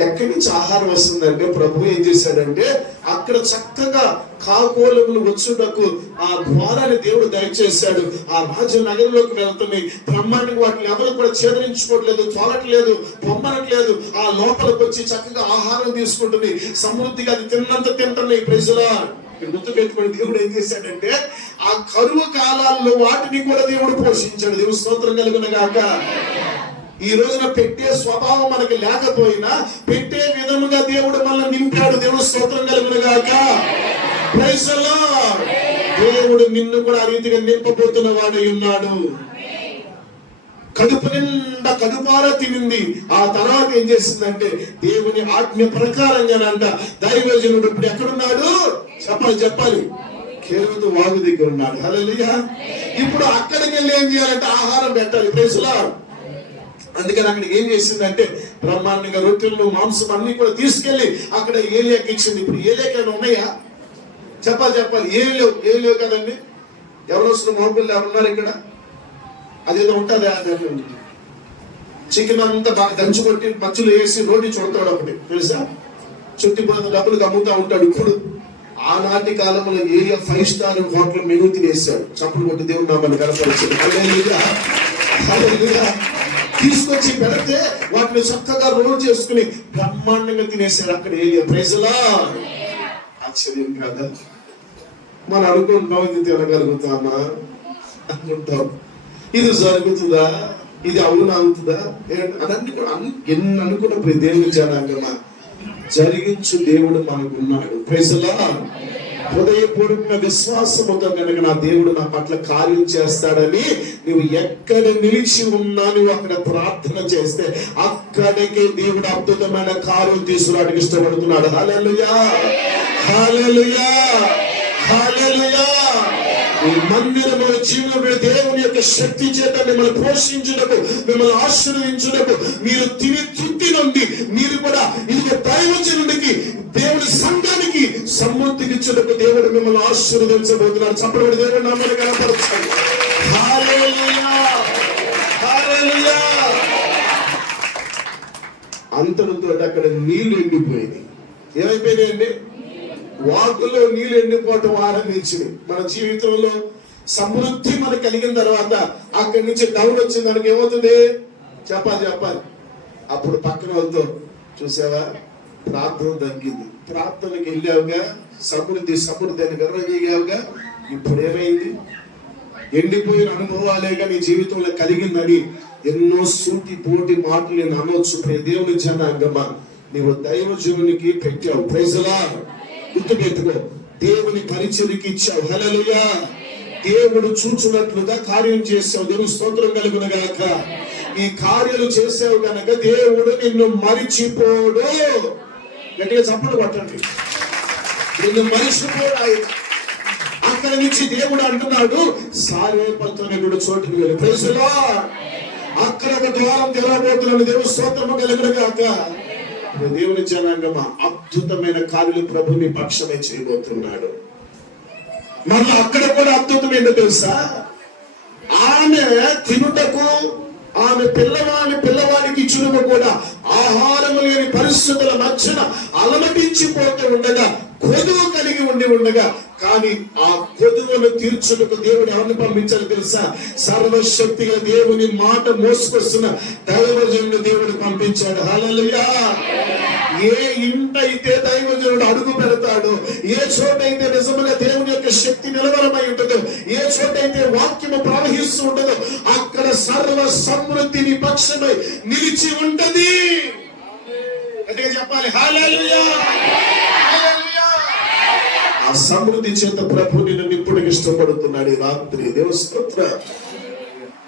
ఎక్కడి నుంచి ఆహారం వస్తుందంటే, ప్రభు ఏం చేశాడంటే, అక్కడ చక్కగా కాకోలములు వచ్చుటకు ఆ ద్వారాన్ని దేవుడు దయచేశాడు. ఆ రాజ నగరంలోకి వెళ్తున్నాయి. బ్రహ్మాండంగా వాటిని ఎవరు కూడా ఛేదరించుకోవట్లేదు, తోలట్లేదు, పొమ్మనట్లేదు. ఆ లోపలికి వచ్చి చక్కగా ఆహారం తీసుకుంటుంది. సమృద్ధిగా అది తిన్నంత తింటున్నాయి. Praise the lord. గుర్తు పెట్టుకుని దేవుడు ఏం చేశాడంటే, ఆ కరువు కాలాల్లో వాటిని కూడా దేవుడు పోషించాడు. దేవుడు స్తోత్రం కలుగును గాక. ఈ రోజున పెట్టే స్వభావం మనకి లేకపోయినా పెట్టే విధముగా దేవుడు మనల్ని నింపాడు. దేవుడు స్తోత్రం కలుగును గాక. Praise the lord. దేవుడు నిన్ను కూడా ఆ రీతిగా నింపబోతున్న వాడై ఉన్నాడు. కడుపు నిండా కడుపారా తినింది. ఆ తర్వాత ఏం చేసిందంటే, దేవుని ఆజ్ఞ ప్రకారంగానంట దైవజనుడు ఇప్పుడు ఎక్కడున్నాడు? చెప్పాలి. కెరూతు వాగు దగ్గర ఉన్నాడు. హల్లెలూయా. ఇప్పుడు అక్కడికి వెళ్ళి ఏం చేయాలంటే ఆహారం పెట్టాలి. Praise the lord. అందుకని అక్కడికి ఏం చేసిందంటే, బ్రహ్మాండంగా రొట్టెలు, మాంసం అన్ని కూడా తీసుకెళ్లి అక్కడ ఏలియాకి ఇచ్చింది. ఇప్పుడు ఏలియాకైనా ఉన్నాయా? చెప్పాలి. ఏం లేవు కదండి. ఎవరు వస్తున్న మోపిల్లు ఎవరున్నారు ఇక్కడ? అదేదో ఉంటుంది, చికెన్ అంతా బాగా దంచుకొట్టి మధ్యలో వేసి రోడ్డు చుడతాడు ఒకటి, తెలుసా? చుట్టిపోయిన డబ్బులకు అమ్ముతా ఉంటాడు. ఇప్పుడు ఆనాటి కాలంలో ఏరియా 5 స్టార్ హోటల్ మెనూ తినేశాడు. చప్పుడు కొట్టి దేవుడు నామని కనపరిచాడు. హల్లెలూయా, హల్లెలూయా. తీసుకొచ్చి పెడితే వాటిని చక్కగా రోల్ చేసుకుని బ్రహ్మాండంగా తినేశాడు అక్కడ ఏరియా. Praise the lord. ఆశ్చర్యం కాదా? మనం అనుకుంటాం ఇది తినగలుగుతామా అనుకుంటాం. ఇది జరుగుతుందా, ఇది అవునా అవుతుందా ఎన్ని అనుకున్నప్పుడు దేవుని జనాంగమా జరిగించు దేవుడు మనకున్నాడు. Praise the lord. హృదయపూర్వక విశ్వాసముతో కనుక నా దేవుడు నా పట్ల కార్యం చేస్తాడని నువ్వు ఎక్కడ నిలిచి ఉన్నా నువ్వు అక్కడ ప్రార్థన చేస్తే అక్కడికే దేవుడు అద్భుతమైన కార్యం తీసుకురావడానికి ఇష్టపడుతున్నాడు. హల్లెలూయా, హల్లెలూయా, హల్లెలూయా. ఈ మందిరము జీవన దేవుని యొక్క శక్తి చేత మిమ్మల్ని పోషించుటకు, మిమ్మల్ని ఆశీర్వదించుటకు, మీరు తిని తృప్తి నుండి మీరు కూడా ఇది దైవజనుడికి దేవుడి సంఘానికి సమృద్ధినిచ్చుటకు దేవుడు మిమ్మల్ని ఆశీర్వదించబోతున్నాడు. చప్పటి దేవుడు నామమున కనపరచాలి. హల్లెలూయా, హల్లెలూయా. అంతటితో అక్కడ నీళ్లు ఎండిపోయినాయి. ఏమైపోయినాయండి? వాకుల్లో నీళ్లు ఎండిపోవటం ఆరంభించింది. మన జీవితంలో సమృద్ధి మనకు కలిగిన తర్వాత అక్కడి నుంచి డౌన్ వచ్చింది దానికి ఏమవుతుంది? చెప్పాలి. అప్పుడు పక్కన వాళ్ళతో చూసావా ప్రార్థన తగ్గింది, ప్రార్థనకి వెళ్ళావుగా, సమృద్ధి అని గర్వగా, ఇప్పుడు ఏమైంది? ఎండిపోయిన అనుభవాలేగా నీ జీవితంలో కలిగిందని ఎన్నో సూటి పోటీ మాటలు నేను అనవచ్చు. దేవుని జనాంగమా నీవు దైవజనునికి పెట్టావు. Praise the lord. గుర్తుపెట్టుకో, దేవుని పరిచర్యకి ఇచ్చావు. హల్లెలూయా. దేవుడు చూచున్నట్లుగా కార్యం చేసావు. దేవుని స్తోత్రం కలుగును గాక. ఈ కార్యాలు చేసావు కనుక దేవుడు నిన్ను మరిచిపోడు. గట్టిగా చప్పట్లు కొట్టండి. నిన్ను మరిచిపోడు ఆయన. అక్కడి నుంచి దేవుడు అంటున్నాడు సారేపత్రుడు చోటుకు వెళ్ళి. Praise the lord. అక్కడ ఒక ద్వారం తెరవబోతున్నాడు. దేవుని స్తోత్రము కలుగును గాక. దేవుని జనాంగమా అద్భుతమైన కార్యాలు ప్రభు నీ పక్షమే చేయబోతున్నాడు. మళ్ళీ అక్కడ కూడా అద్భుతం ఏంటో తెలుసా? ఆమె తినుటకు, ఆమె పిల్లవాడికి ఇచ్చుటకు కూడా ఆహారము లేని పరిస్థితుల మధ్యన అలమటించిపోతూ ఉండగా, కొదువు కలిగి ఉండగా, కానీ ఆ కొదువును తీర్చుటకు దేవుడు ఎవరిని పంపించాలి తెలుసా? సర్వశక్తి గల దేవుని మాట మోసుకొస్తున్న దైవజనుడు దేవుడు పంపించాడు. హల్లెలూయా. ఏ ఇంట అయితే దైవజనుడు అడుగు పెడతాడో, ఏ చోట అయితే నిజంగా దేవుని యొక్క శక్తి నిలవరమై ఉంటుందో, ఏ చోట అయితే వాక్యము ప్రవహిస్తూ ఉంటుందో అక్కడ సర్వ సమృద్ధిని పక్షమై నిలిచి ఉంటది. అంటే చెప్పాలి హల్లెలూయా, హల్లెలూయా. ఆ సమృద్ధి చేత ప్రభు నిన్ను నిప్పుడికి ఇష్టపడుతున్నాడు. ఈ రాత్రి దేవుని స్తోత్రం.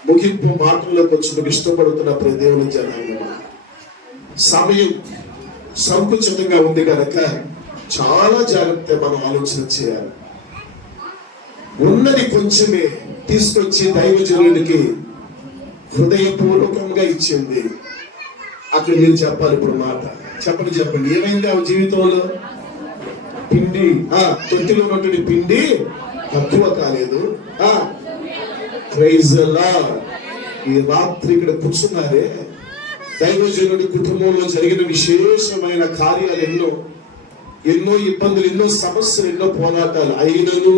ముగింపు మాటల్లోకి వచ్చి ఇష్టపడుతున్న ప్రతి దేవుని జనాంగమా సమయం సంకుచితంగా ఉంది కనుక చాలా జాగ్రత్త మనం ఆలోచన చేయాలి. ఉన్నది కొంచెమే తీసుకొచ్చి దైవజనుడికి హృదయపూర్వకంగా ఇచ్చింది. అక్కడ నేను చెప్పాలి ఇప్పుడు మాట. చెప్పండి. ఏమైంది ఆ జీవితంలో? పిండి తొట్టిలో ఉన్నటువంటి పిండి తక్కువ కాలేదు. Praise the lord. ఈ రాత్రి ఇక్కడ కూర్చున్నారే, దైవజనుడి కుటుంబంలో జరిగిన విశేషమైన కార్యాలు ఎన్నో ఇబ్బందులు, ఎన్నో సమస్యలు, ఎన్నో పోరాటాలు అయినను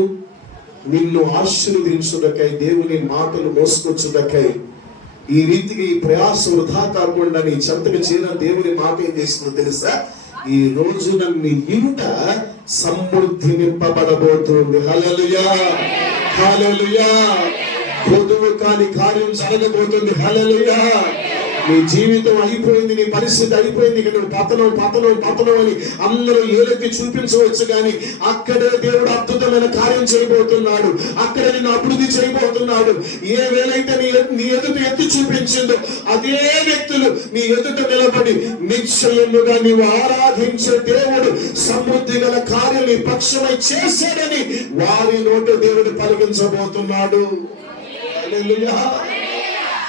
నిన్ను ఆశీర్వదించుటకై, దేవుని మాటలు మోసుకొచ్చుటకై ఈ రీతికి ఈ ప్రయాసం వృధా కాకుండా నీ చెంతకు చేరిన దేవుని మాట ఏం చేసిందో తెలుసా? ఈ రోజు నీ ఇంట సమృద్ధి నింపబడబోతుంది. హల్లెలూయా, హల్లెలూయా. కొదువు కాని కార్యం జరగబోతుంది. హల్లెలూయా. నీ జీవితం అయిపోయింది, నీ పరిస్థితి అయిపోయింది, ఇక నువ్వు పతనం అని అందరూ ఏలెత్తి చూపించవచ్చు, కానీ అక్కడే దేవుడు అద్భుతమైన కార్యం చేయబోతున్నాడు. అక్కడ నిన్ను అభివృద్ధి చేయబోతున్నాడు. ఏ వేళైతే నీ ఎదుట ఎత్తి చూపించిందో అదే వ్యక్తులు నీ ఎదుట నిలబడి నిశ్చయముగా నీవు ఆరాధించే దేవుడు సమృద్ధి గల కార్యం నీ పక్షమై చేశాడని వారి నోట దేవుడు పలికించబోతున్నాడు. హల్లెలూయా,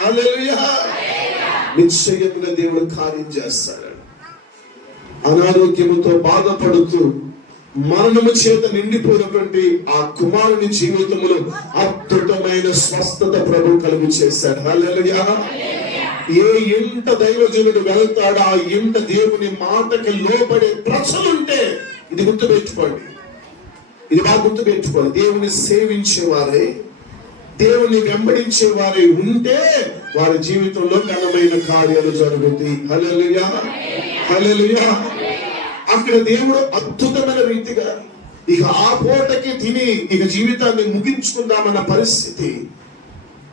హల్లెలూయా. నిశ్చయంగా దేవుడు కార్యం చేస్తాడు. అనారోగ్యముతో బాధపడుతూ మరణము చేత నిండిపోయినటువంటి ఆ కుమారుని జీవితంలో అద్భుతమైన స్వస్థత ప్రభు కలుగు చేశాడు. హల్లెలూయా. ఏ ఇంట దైవజనుడు వెళ్తాడో ఆ ఇంట దేవుని మాటకి లోబడే ప్రజలుంటే, ఇది గుర్తుపెట్టుకోండి, ఇది బాగా గుర్తు పెట్టుకోవాలి. దేవుని సేవించేవారై, దేవుని వెంబడించే వారి ఉంటే వారి జీవితంలో ఘనమైన కార్యాలు జరుగుతాయి. హల్లెలూయా, హల్లెలూయా. అక్కడ దేవుడు అద్భుతమైన రీతిగా ఇక ఆ పూటకి తిని ఇక జీవితాన్ని ముగించుకుందామన్న పరిస్థితి.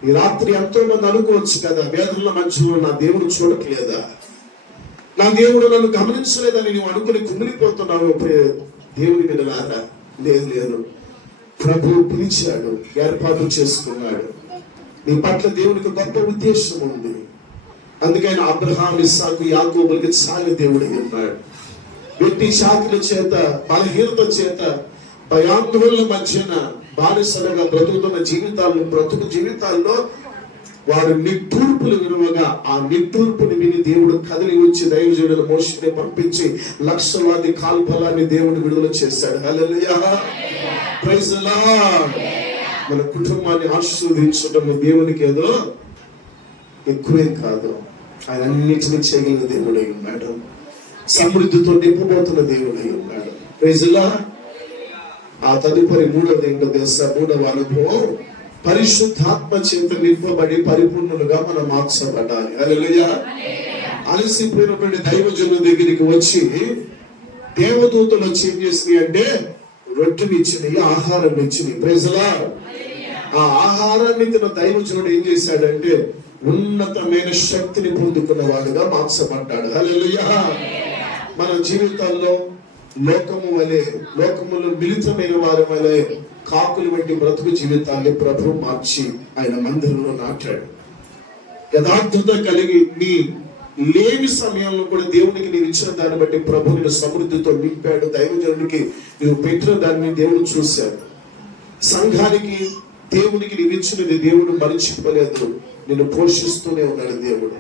ఈ రాత్రి ఎంతో మంది అనుకోవచ్చు కదా, వేదనల మధ్యలో నా దేవుడు చూడట్లేదా, నా దేవుడు నన్ను గమనించలేదని నువ్వు అనుకుని కుమిలిపోతున్నావు. దేవుని బిడ్డలారా, లేదు, ప్రభు పిలిచాడు, ఏర్పాటు చేసుకున్నాడు. నీ పట్ల దేవునికి గొప్ప ఉద్దేశం ఉంది. అందుకని అబ్రహాం, ఇస్సాకు, యాకోబులకి చాలి దేవుడు ఉన్నాడు. వెట్టి చాకిల చేత, బలహీనత చేత, భయాందోళన మధ్యన బానిసలుగా బ్రతుకు జీవితాల్లో వారు నిట్టూర్పులు విలువగా ఆ నిట్టూర్పుని విని దేవుడు కదిలి వచ్చి దైవజనుల మోషేని పంపించి లక్షలాది కాల్బలాన్ని దేవుడు విడుదల చేశాడు. హల్లెలూయా, ప్రైజ్ ది లార్డ్. మన కుటుంబాన్ని ఆశీర్వదించడం దేవునికి ఏదో ఎక్కువే కాదు, ఆయన అన్నిటినీ చేయగలిగిన దేవుడై ఉన్నాడు. సమృద్ధితో నింపబోతున్న దేవుడై ఉన్నాడు. Praise the lord. ఆ తదుపరి మూడవది ఏంటో తెలుసా? మూడవ అనుభవం, పరిశుద్ధాత్మ చేత నింపబడి పరిపూర్ణులుగా మనం మార్చబడాలి. హల్లెలూయా. అలసిపోయినటువంటి దైవజనుల దగ్గరికి వచ్చి దేవదూతలు వచ్చి ఏం చేసినాయి అంటే రొట్టెని ఇచ్చినాయి, ఆహారం ఇచ్చినాయి. Praise the lord. ఆ ఆహారాన్ని తిన దైవజనుడు ఏం చేశాడంటే ఉన్నతమైన శక్తిని పొందుకున్న వాడుగా మార్చబడ్డాడు. హల్లెలూయా. మన జీవితాల్లో లోకములో మిళితమైన వారి వలె కాకులు వంటి బ్రతుకు జీవితాన్ని ప్రభు మార్చి ఆయన మందిరంలో నాటాడు. యథార్థత కలిగి నీ లేని సమయంలో కూడా దేవునికి నీవు ఇచ్చిన దాన్ని బట్టి ప్రభు నేను సమృద్ధితో నింపాడు. దైవజనుడికి నువ్వు పెట్టిన దాన్ని దేవుడు చూశాడు. సంఘానికి దేవునికి నీవు ఇచ్చినది దేవుడు మరిచిపోలేదు, నిన్ను పోషిస్తూనే ఉన్నాడు దేవుడు.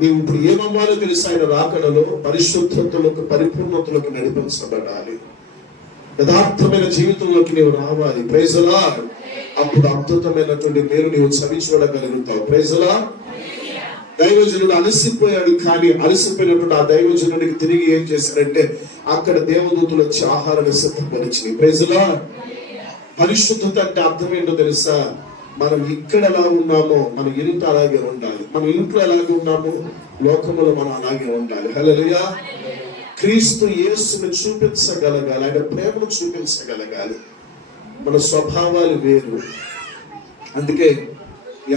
నీవు ఇప్పుడు ఏమవ్వాలో తెలుసు, ఆయన రాకడలో పరిశుద్ధతలకు, పరిపూర్ణతలకు నడిపించబడాలి. యథార్థమైన జీవితంలోకి నీవు రావాలి. Praise the lord. అప్పుడు అద్భుతమైనటువంటి మేలు నీవు చవి చూడగలుగుతావు. Praise the lord. దైవజనుడు అలసిపోయాడు, కానీ అలసిపోయినప్పుడు ఆ దైవజనుడికి తిరిగి ఏం చేశాడంటే అక్కడ దేవదూతలు వచ్చి ఆహారాన్ని సిద్ధపరిచింది. Praise the lord. పరిశుద్ధత అంటే అర్థం ఏంటో తెలుసా? మనం ఇక్కడ ఎలా ఉన్నామో మన ఇంట్లో అలాగే ఉండాలి. మన ఇంట్లో ఎలాగే ఉన్నామో లోకములో మనం అలాగే ఉండాలి. హల్లెలూయా. క్రీస్తు యేసును చూపించగలగాలి, ఆయన ప్రేమను చూపించగలగాలి. మన స్వభావాలు వేరు. అందుకే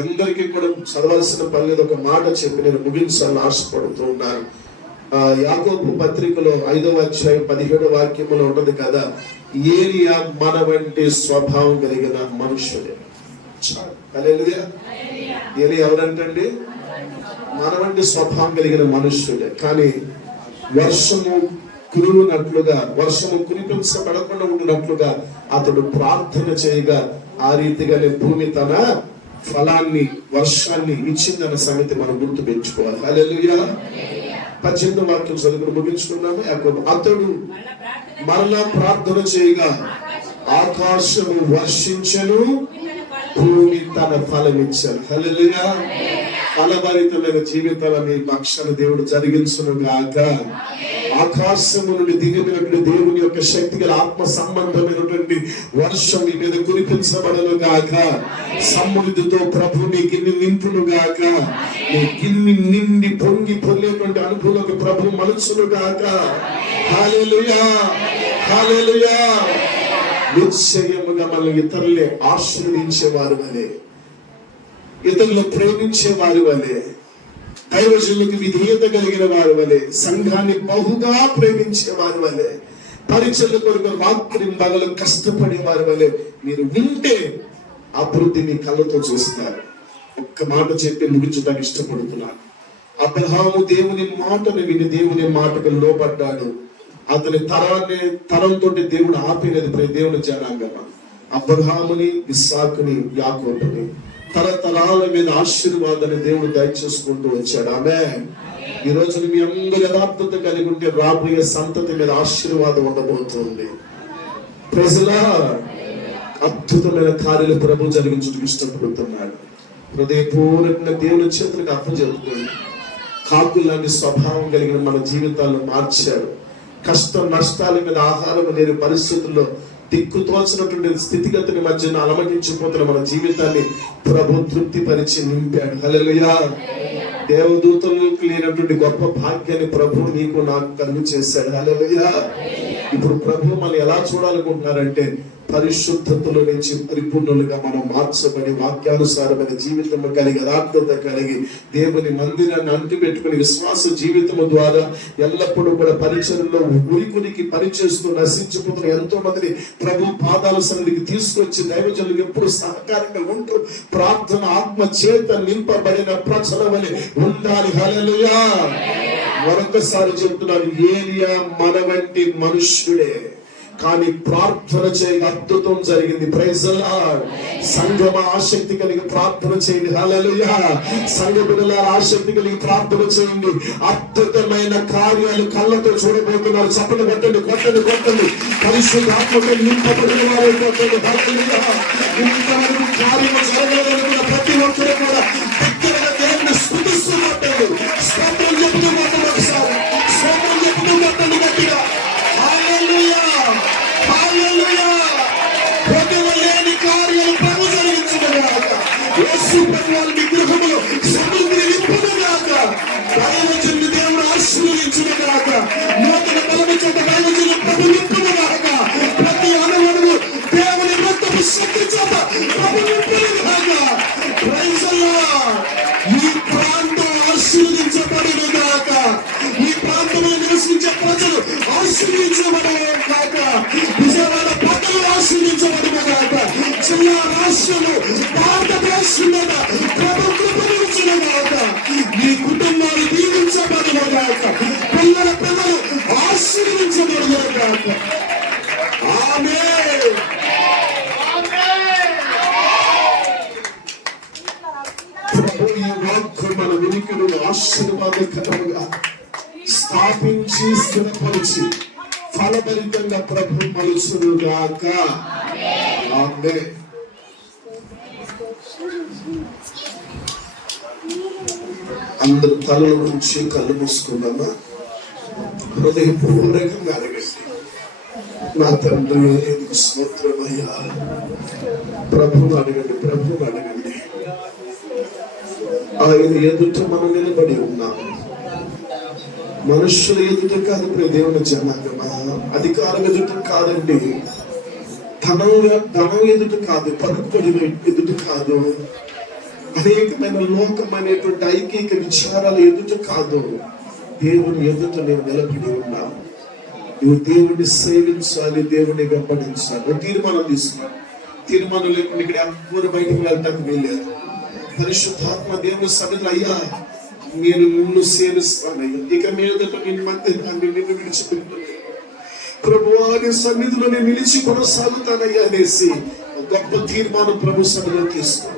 అందరికీ కూడా చదవాల్సిన పని లేదు, ఒక మాట చెప్పి నేను ముగించాలని ఆశపడుతూ ఉన్నాను. యాకోబు పత్రికలో 5వ అధ్యాయం 17వ వాక్యములో ఉన్నది కదా, ఏలియా మన వంటి స్వభావం కలిగిన మనుషుడే. హల్లెలూయా. ఏలియా ఎవరంటండి? మన వంటి స్వభావం కలిగిన మనుష్యుడే. కానీ వర్షము కురినట్లుగా, వర్షము కురిపించబడకుండా ఉండినట్లుగా అతడు ప్రార్థన చేయగా ఆ రీతిగానే భూమి తన ఫలాన్ని, వర్షాన్ని ఇచ్చిందన్న సంగతి మనం గుర్తు పెంచుకోవాలి. హల్లెలూయా. 18వ వాక్యం చదువుకుని ముగించుకున్నాము. అతడు మరలా ప్రార్థన చేయగా ఆకాశము వర్షించెను, భూమి తన ఫలం ఇచ్చాను. హల్లెలూయా. ఫలభరితమైన జీవితాలని పక్షాన దేవుడు జరిగించును గాక. ఆకాశము నుండి దిగినటువంటి దేవుని యొక్క శక్తి గల ఆత్మ సంబంధమైనటువంటి వర్షం నీ మీద కురిపించబడను గాక. సమృద్ధితో ప్రభు నీ గిన్నె నింపును గాక. నీ గిన్నె నిండి పొంగి పొందేటువంటి అనుభూతికి ప్రభు మలుచును గాక. హల్లెలూయా, హల్లెలూయా. నిశ్చయముగా మనం ఇతరులే ఆశీర్వదించేవారు వలె, ఇతరులు ప్రేమించే వారి వలె, దైవజనులకు విధేయత కలిగిన వారి వలె, సంఘాన్ని బహుగా ప్రేమించే వారి వలె, పరిచర్ల కొరకు రాత్రి పగలు కష్టపడే వారి వలె మీరు ఉంటే అభివృద్ధి మీ కళ్ళతో చూస్తారు. ఒక్క మాట చెప్పి ముగించడానికి ఇష్టపడుతున్నాను. అబ్రహాము దేవుని మాటను విని దేవుని మాటకు లోబడ్డాడు. అతని తరంతో దేవుడు ఆపినది దేవుని జనాంగమా. అబ్రహాముని, ఇస్సాకుని, యాకోబుని తరతరాల మీద ఆశీర్వాదాన్ని దేవుడు దయచేసుకుంటూ వచ్చాడు. ఆమేన్. ఈ రోజు మీ అందరూ యథార్థత కలిగి ఉంటే రాబోయే సంతతి మీద ఆశీర్వాదం ఉండబోతుంది. Praise the lord. అద్భుతమైన కార్యాలు ప్రభు జరిగించడానికి ఇష్టపడుతున్నాడు. హృదయపూర్వకంగా దేవుని చేతులకు అర్థం చెబుతుంది. కాకులాంటి స్వభావం కలిగిన మన జీవితాలను మార్చాడు. కష్ట నష్టాల మీద ఆహారం లేని పరిస్థితుల్లో దిక్కు తోచినటువంటి స్థితిగతిని మధ్యన అలమటించిపోతున్న మన జీవితాన్ని ప్రభు తృప్తిపరిచి నింపాడు. హల్లెలూయా. దేవదూతలకు లేనటువంటి గొప్ప భాగ్యాన్ని ప్రభు నీకు నాకు కలుగు చేశాడు. హల్లెలూయా. ఇప్పుడు ప్రభు మనం ఎలా చూడాలనుకుంటున్నారంటే పరిశుద్ధతలో నుంచి పరిపూర్ణులుగా మనం మార్చబడి వాక్యానుసారమైన జీవితం కలిగి యథార్థత కలిగి దేవుని మందిరాన్ని అంటిపెట్టుకుని విశ్వాస జీవితము ద్వారా ఎల్లప్పుడూ కూడా పరిచయంలో ఉనికునికి పనిచేస్తూ నశించిపోతున్న ఎంతో మందిని ప్రభు పాదాల సన్నిధికి తీసుకొచ్చి దైవజనులకు ఎప్పుడు సహకారంగా ఉంటూ ప్రార్థన ఆత్మ చేత నింపబడిన ప్రజల వలె ఉండాలి. హల్లెలూయా. మరొకసారి చెప్తున్నాను, ఏలియా మన వంటి మనుష్యుడే, కానీ ప్రార్థన చేయ అద్భుతం జరిగింది. Praise the lord. సంఘమ ఆసక్తి కలిగి ప్రార్థన చేయండి. హల్లెలూయా. సంఘ బిడ్డలారా ఆసక్తి కలిగి ప్రార్థన చేయండి. అద్భుతమైన కార్యాలు కళ్ళతో చూడబోతున్నారు. చప్పట్లు కొట్టండి, కొట్టండి, కొట్టండి. పరిశుద్ధాత్మతో నింపబడిన వారు కొట్టండి. హల్లెలూయా. ఇంతవరకు కార్యము జరగలేదనుకున్న ప్రతి ఒక్కరు కూడా దగ్గరగా దేవుని స్తుతిస్తూ కొట్టండి. స్తోత్రం చెప్తూ కొట్టండి. ఒకసారి స్తోత్రం చెప్తూ కొట్టండి గట్టిగా. హల్లెలూయా. హల్లెలూయా. పొందలేని కార్యాలు ప్రభు జరిగించుగాక. యేసు ప్రభువారి విగ్రహములో సముద్ర నింపుగాక. దైవజనుని దేవుడు ఆశీర్వదించుగాక. నూతన బలము చేత దైవజనుని ప్రభు నింపుగాక. ప్రతి అణువణువు దేవుని రక్తపు శక్తి చేత ప్రభు నింపుగాక. Praise the lord. ఈ ప్రాంతం ఆశీర్వదించబడుగాక. ఈ ప్రాంతంలో నివసించే ప్రజలు ఆశీర్వించబడుగాక. విజయవాడ పట్టణం ఆశీర్వించబడుగాక. జిల్లా రాష్ట్రము భారతదేశంలో ప్రభు కృపణించుగాక. ఈ కుటుంబాలు దీవించబడుగాక. పిల్లల పిల్లలు ఆశీర్వించబడుగాక. ఆమేన్. ప్రభు ఈ వాక్కు మన వినికిడిని ఆశీర్వాదకరముగా స్థాపించి స్థిరపరిచి ఫలభరితంగా ప్రభు మలుచునుగాక. ఆమేన్. అందరు తలల నుంచి కళ్ళు మూసుకున్నామా? హృదయపూర్వకంగా అడగండి. నా తండ్రి నీకు స్తోత్రమయ్యా. ప్రభువును అడగండి, ప్రభువును అడగండి. ఆయన ఎదుట మనం నిలబడి ఉన్నాం. మనుషుల ఎదుట కాదు, దేవుని జనాంగమా. అధికారం ఎదుట కాదండి, ధనం ఎదుట కాదు, పలుకుబడి ఎదుట కాదు, అనేకమైన లోకం అనేటువంటి ఐకిక విచారాల ఎదుట కాదు. దేవుని ఎదుట నేను నిలబడి ఉన్నా. నువ్వు దేవుడిని సేవించాలి, దేవుడిని వెంబడించాలి. తీర్మానం తీసుకున్నాను. తీర్మానం లేకుండా ఇక్కడ ఎవరు బయటకు వెళ్ళటానికి వీల్లేదు. పరిశుద్ధాత్మ దేవుని సన్నిధిలో, అయ్యా నేను నిన్ను సేవిస్తానయ్యా, ఇక మీదట నేను మందిరాన్ని నిన్ను విడిచిపెట్టాను ప్రభువా, నీ సన్నిధిలో నేను నిలిచి కొనసాగుతానయ్యా అనేసి గొప్ప తీర్మానం ప్రభు సన్నిధిలో తీసుకో.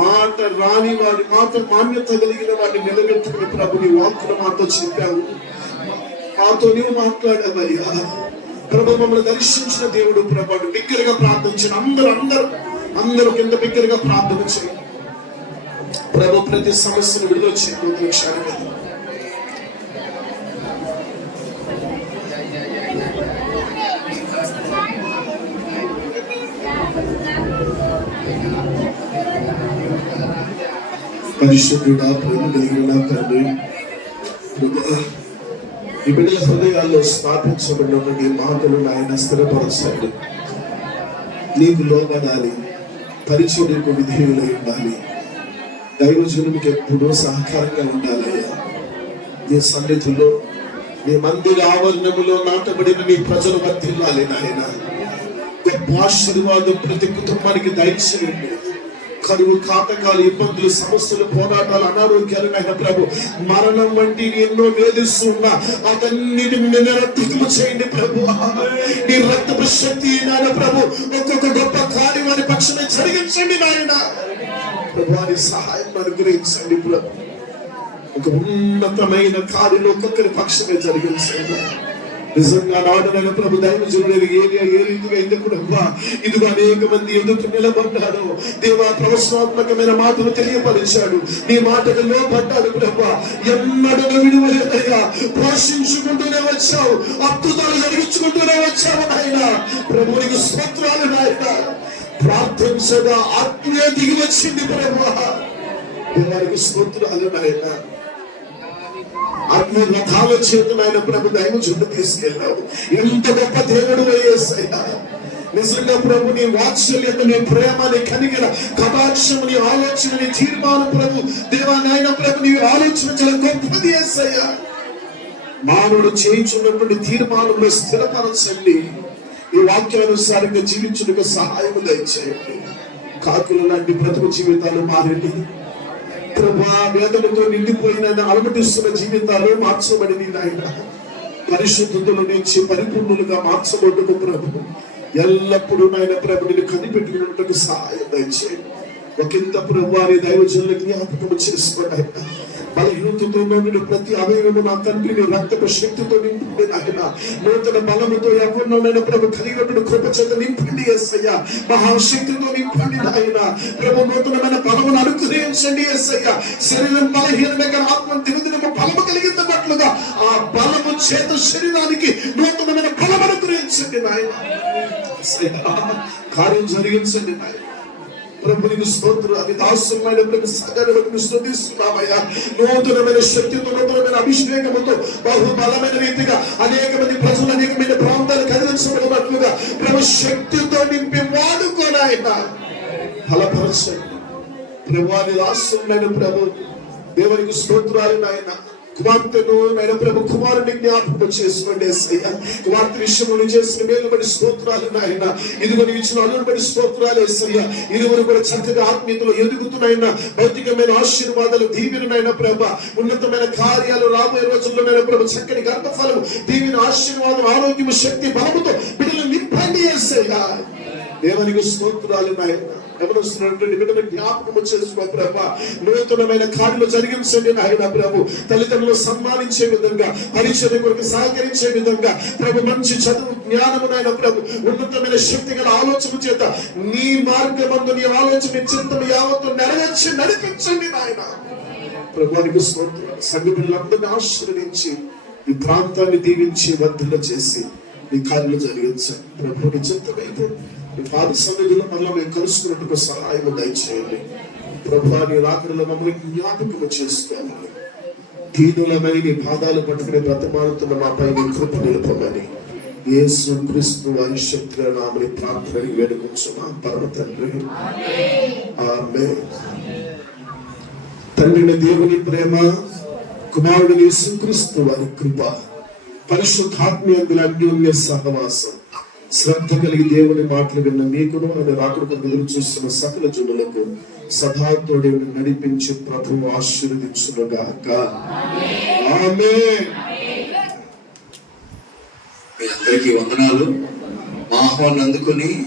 మాట రాని వాడి మాట మాన్యత కలిగిన వాడిని నిలబెట్టుకుని ప్రభు నీ వాక్కును మాతో చెప్పావు, మాతో నీవు మాట్లాడావయ్యా. ప్రభు మమ్మల్ని దర్శించిన దేవుడు ప్రభు. బిగ్గరగా ప్రార్థించిన అందరూ కింద బిగ్గరగా ప్రార్థన చేయండి. ప్రభు ప్రతి సమస్యను విడుదల చేయబోతున్న క్షణమే పరిశుద్ధుడా, ప్రేమ కలిగిన తండ్రి, ఈ బిడ్డల హృదయాల్లో స్థాపించబడినటువంటి మాటలు ఆయన స్థిరపరచండి. నీకు లోబడాలి, పరిచర్యకు విధేయులై ఉండాలి, దైవజనునికి ఎప్పుడూ సహకారంగా ఉండాలయ్యా. నీ సన్నిధిలో, నీ మందిర ఆవరణములో నాటబడిన నీ ప్రజలు వర్ధిల్లాలి నాయన. గొప్ప ఆశీర్వాదం ప్రతి కుటుంబానికి దయచేయండి. కరువు, కాటకాలు, ఇబ్బందులు, సమస్యలు, పోరాటాలు, అనారోగ్యాలు నాయన ప్రభు, మరణం వంటి ఎన్నో వేధిస్తున్నా అతన్నిటిని నిరర్థకము చేయండి ప్రభు. నీ రక్తపు శక్తి నాయన ప్రభు ఒక్కొక్క గొప్ప కార్యం వారి పక్షమే జరిగించండి నాయన ప్రభు. వారి సహాయం అనుగ్రహించండి ప్రభు. ఒక ఉన్నతమైన కార్యం ఒక్కొక్కరి పక్షమే జరిగించండి. నిజంగా నాడునైనా ప్రభు దైవజనుడు ఏరియా ఏ రీతిగా అయిందో ప్రభా, ఇదిగో అనేక మంది ఎదుటి నిలబడ్డాడు దేవా, ప్రవచనాత్మకమైన మాటలు తెలియపరిచాడు, నీ మాటకు లోపడ్డాడు ప్రభా. ఎన్నడూ విడువలేదయ్యా, పోషించుకుంటూనే వచ్చావు, అద్భుతాలు జరిగించుకుంటూనే వచ్చావు నాయన. ప్రభునికి స్తోత్రాలు నాయన. ప్రార్థించగా ఆత్మీయ దిగి వచ్చింది ప్రభా, దేవానికి స్తోత్రాలు నాయన. ఆత్మ రథాల చేత నాయన ప్రభు దైవజనుడు తీసుకెళ్ళావు. ఎంత గొప్ప దేవుడు యేసయ్యా. నిజంగా ప్రభు నీ వాత్సల్యత, నీ ప్రేమ, నీ కనికర, కటాక్షము, నీ ఆలోచన, నీ తీర్మానం ప్రభు దేవా నాయన ప్రభు, నీ ఆలోచన చాలా గొప్పది యేసయ్యా. మానవుడు చేయించున్నటువంటి తీర్మానంలో స్థిరపరచండి, ఈ వాక్యానుసారంగా జీవించుటకు సహాయం దయచేయండి. కాకులు లాంటి బ్రతుకు జీవితాలు మారండి ప్రభా. వేదనతో నిండిపోయిన అలమటిస్తున్న జీవితాలు మార్చబడింది నాయన. పరిశుద్ధతల నుంచి పరిపూర్ణులుగా మార్చబడ్డకు ప్రభు ఎల్లప్పుడూ నాయన ప్రభు నేను కనిపెట్టుకున్నట్టుకు సహాయం దయచేయండి. ఒకంత ప్రభు వారి దైవజనుల జ్ఞాపకం చేసుకోండి. బలహీనతతో నుండి ప్రతి అవయవము నా తండ్రిని రక్తపు శక్తితో నింపండి నాయన. నూతన బలముతో ఎవరినైనా ప్రభు కలిగినటువంటి కృప చేత నింపండి యేసయ్యా. మహాశక్తితో నింపండి నాయన ప్రభు. నూతనమైన బలమును అనుగ్రహించండి యేసయ్యా. శరీరం బలహీనమే కానీ ఆత్మ దినదినము బలము కలిగిందన్నట్లుగా ఆ బలము చేత శరీరానికి నూతనమైన బలం అనుగ్రహించండి నాయన. కార్యం జరిగించండి నాయన. ప్రభునికి స్తోత్రాలు. దాసులమైన ప్రభు సగరులకు స్తుతిస్తున్నామయ్యా. నూతనమైన శక్తితో, నూతనమైన అభిషేకముతో బహుబలమైన రీతిగా అనేక మంది ప్రజలు అనేకమైన ప్రాంతాలు కదిలించబడినట్లుగా ప్రభు శక్తితో నింపి వాడుకోనాయన. బలపరచండి ప్రభు. అని దాసులమైన ప్రభు దేవునికి స్తోత్రాలు నాయన. కుమార్తెను నాయన ప్రభు కుమారుని జ్ఞాపకం చేసుకోండి యేసయ్యా. కుమార్తె విషయంలో చేసిన మేలు బడి స్తోత్రాలు నాయన. ఇదిగో నీవు ఇచ్చిన అల్లుడు బడి స్తోత్రాలు యేసయ్యా. ఇరువురు కూడా చక్కగా ఆత్మీయతలో ఎదుగుతున్నాయన. భౌతికమైన ఆశీర్వాదాలు దీవెనైనా ప్రభ, ఉన్నతమైన కార్యాలు రాబోయే రోజుల్లోనైనా ప్రభు, చక్కని గర్భఫలము, దీవెన, ఆశీర్వాదం, ఆరోగ్యము, శక్తి, బలముతో బిడ్డలు నింపండి యేసయ్యా. దేవునికి స్తోత్రాలు నాయన. ఎవరుస్తున్నటువంటి బిడ్డను జ్ఞాపకం చేసుకో ప్రభా. నూతనమైన కార్యలు జరిగించండి నాయన ప్రభు. తల్లిదండ్రులు సన్మానించే విధంగా, పరిచయ కొరకు సహకరించే విధంగా ప్రభు, మంచి చదువు, జ్ఞానము నాయన ప్రభు, ఉన్నతమైన శక్తి గల ఆలోచన చేత నీ మార్గమందు నీ ఆలోచన చింతన యావత్తు నెరవేర్చి నడిపించండి నాయన. ప్రభువానికి స్తోత్రాలు. సంఘ బిడ్డలందరినీ ఆశీర్వదించి ఈ ప్రాంతాన్ని దీవించి వర్ధన చేసి ఈ కార్యలు జరిగించండి ప్రభు. నీ చింతమైతే ఈ పాద సన్నిధిలో మళ్ళీ మేము కలుసుకున్నట్టుకు సహాయం దయచేయండి ప్రభు. నీ రాకడలో మమ్మల్ని జ్ఞాపకం చేసుకోవాలి. దీనులమై నీ పాదాలు పట్టుకుని బ్రతమాడుతున్న మాపై నీ కృప నిలుపమని యేసు క్రీస్తు వారి శక్తి నామని ప్రార్థన వేడుకొంచుమా పరమ తండ్రి. ఆమేన్. తండ్రిని దేవుని ప్రేమ, కుమారుడు యేసు క్రీస్తు వారి కృప, పరిశుద్ధాత్మీయ అన్యోన్య సహవాసం, శ్రద్ధ కలిగి దేవుని మాటలు విన్న మీకును ఆయన రాకడకు ఎదురు చూస్తున్న సకల జనులకు సదా తోడే నడిపించి ప్రభువు ఆశీర్వదించునుగాక. ఆమేన్. మీ అందరికీ వందనాలు. మా ఆహ్వానం అందుకొని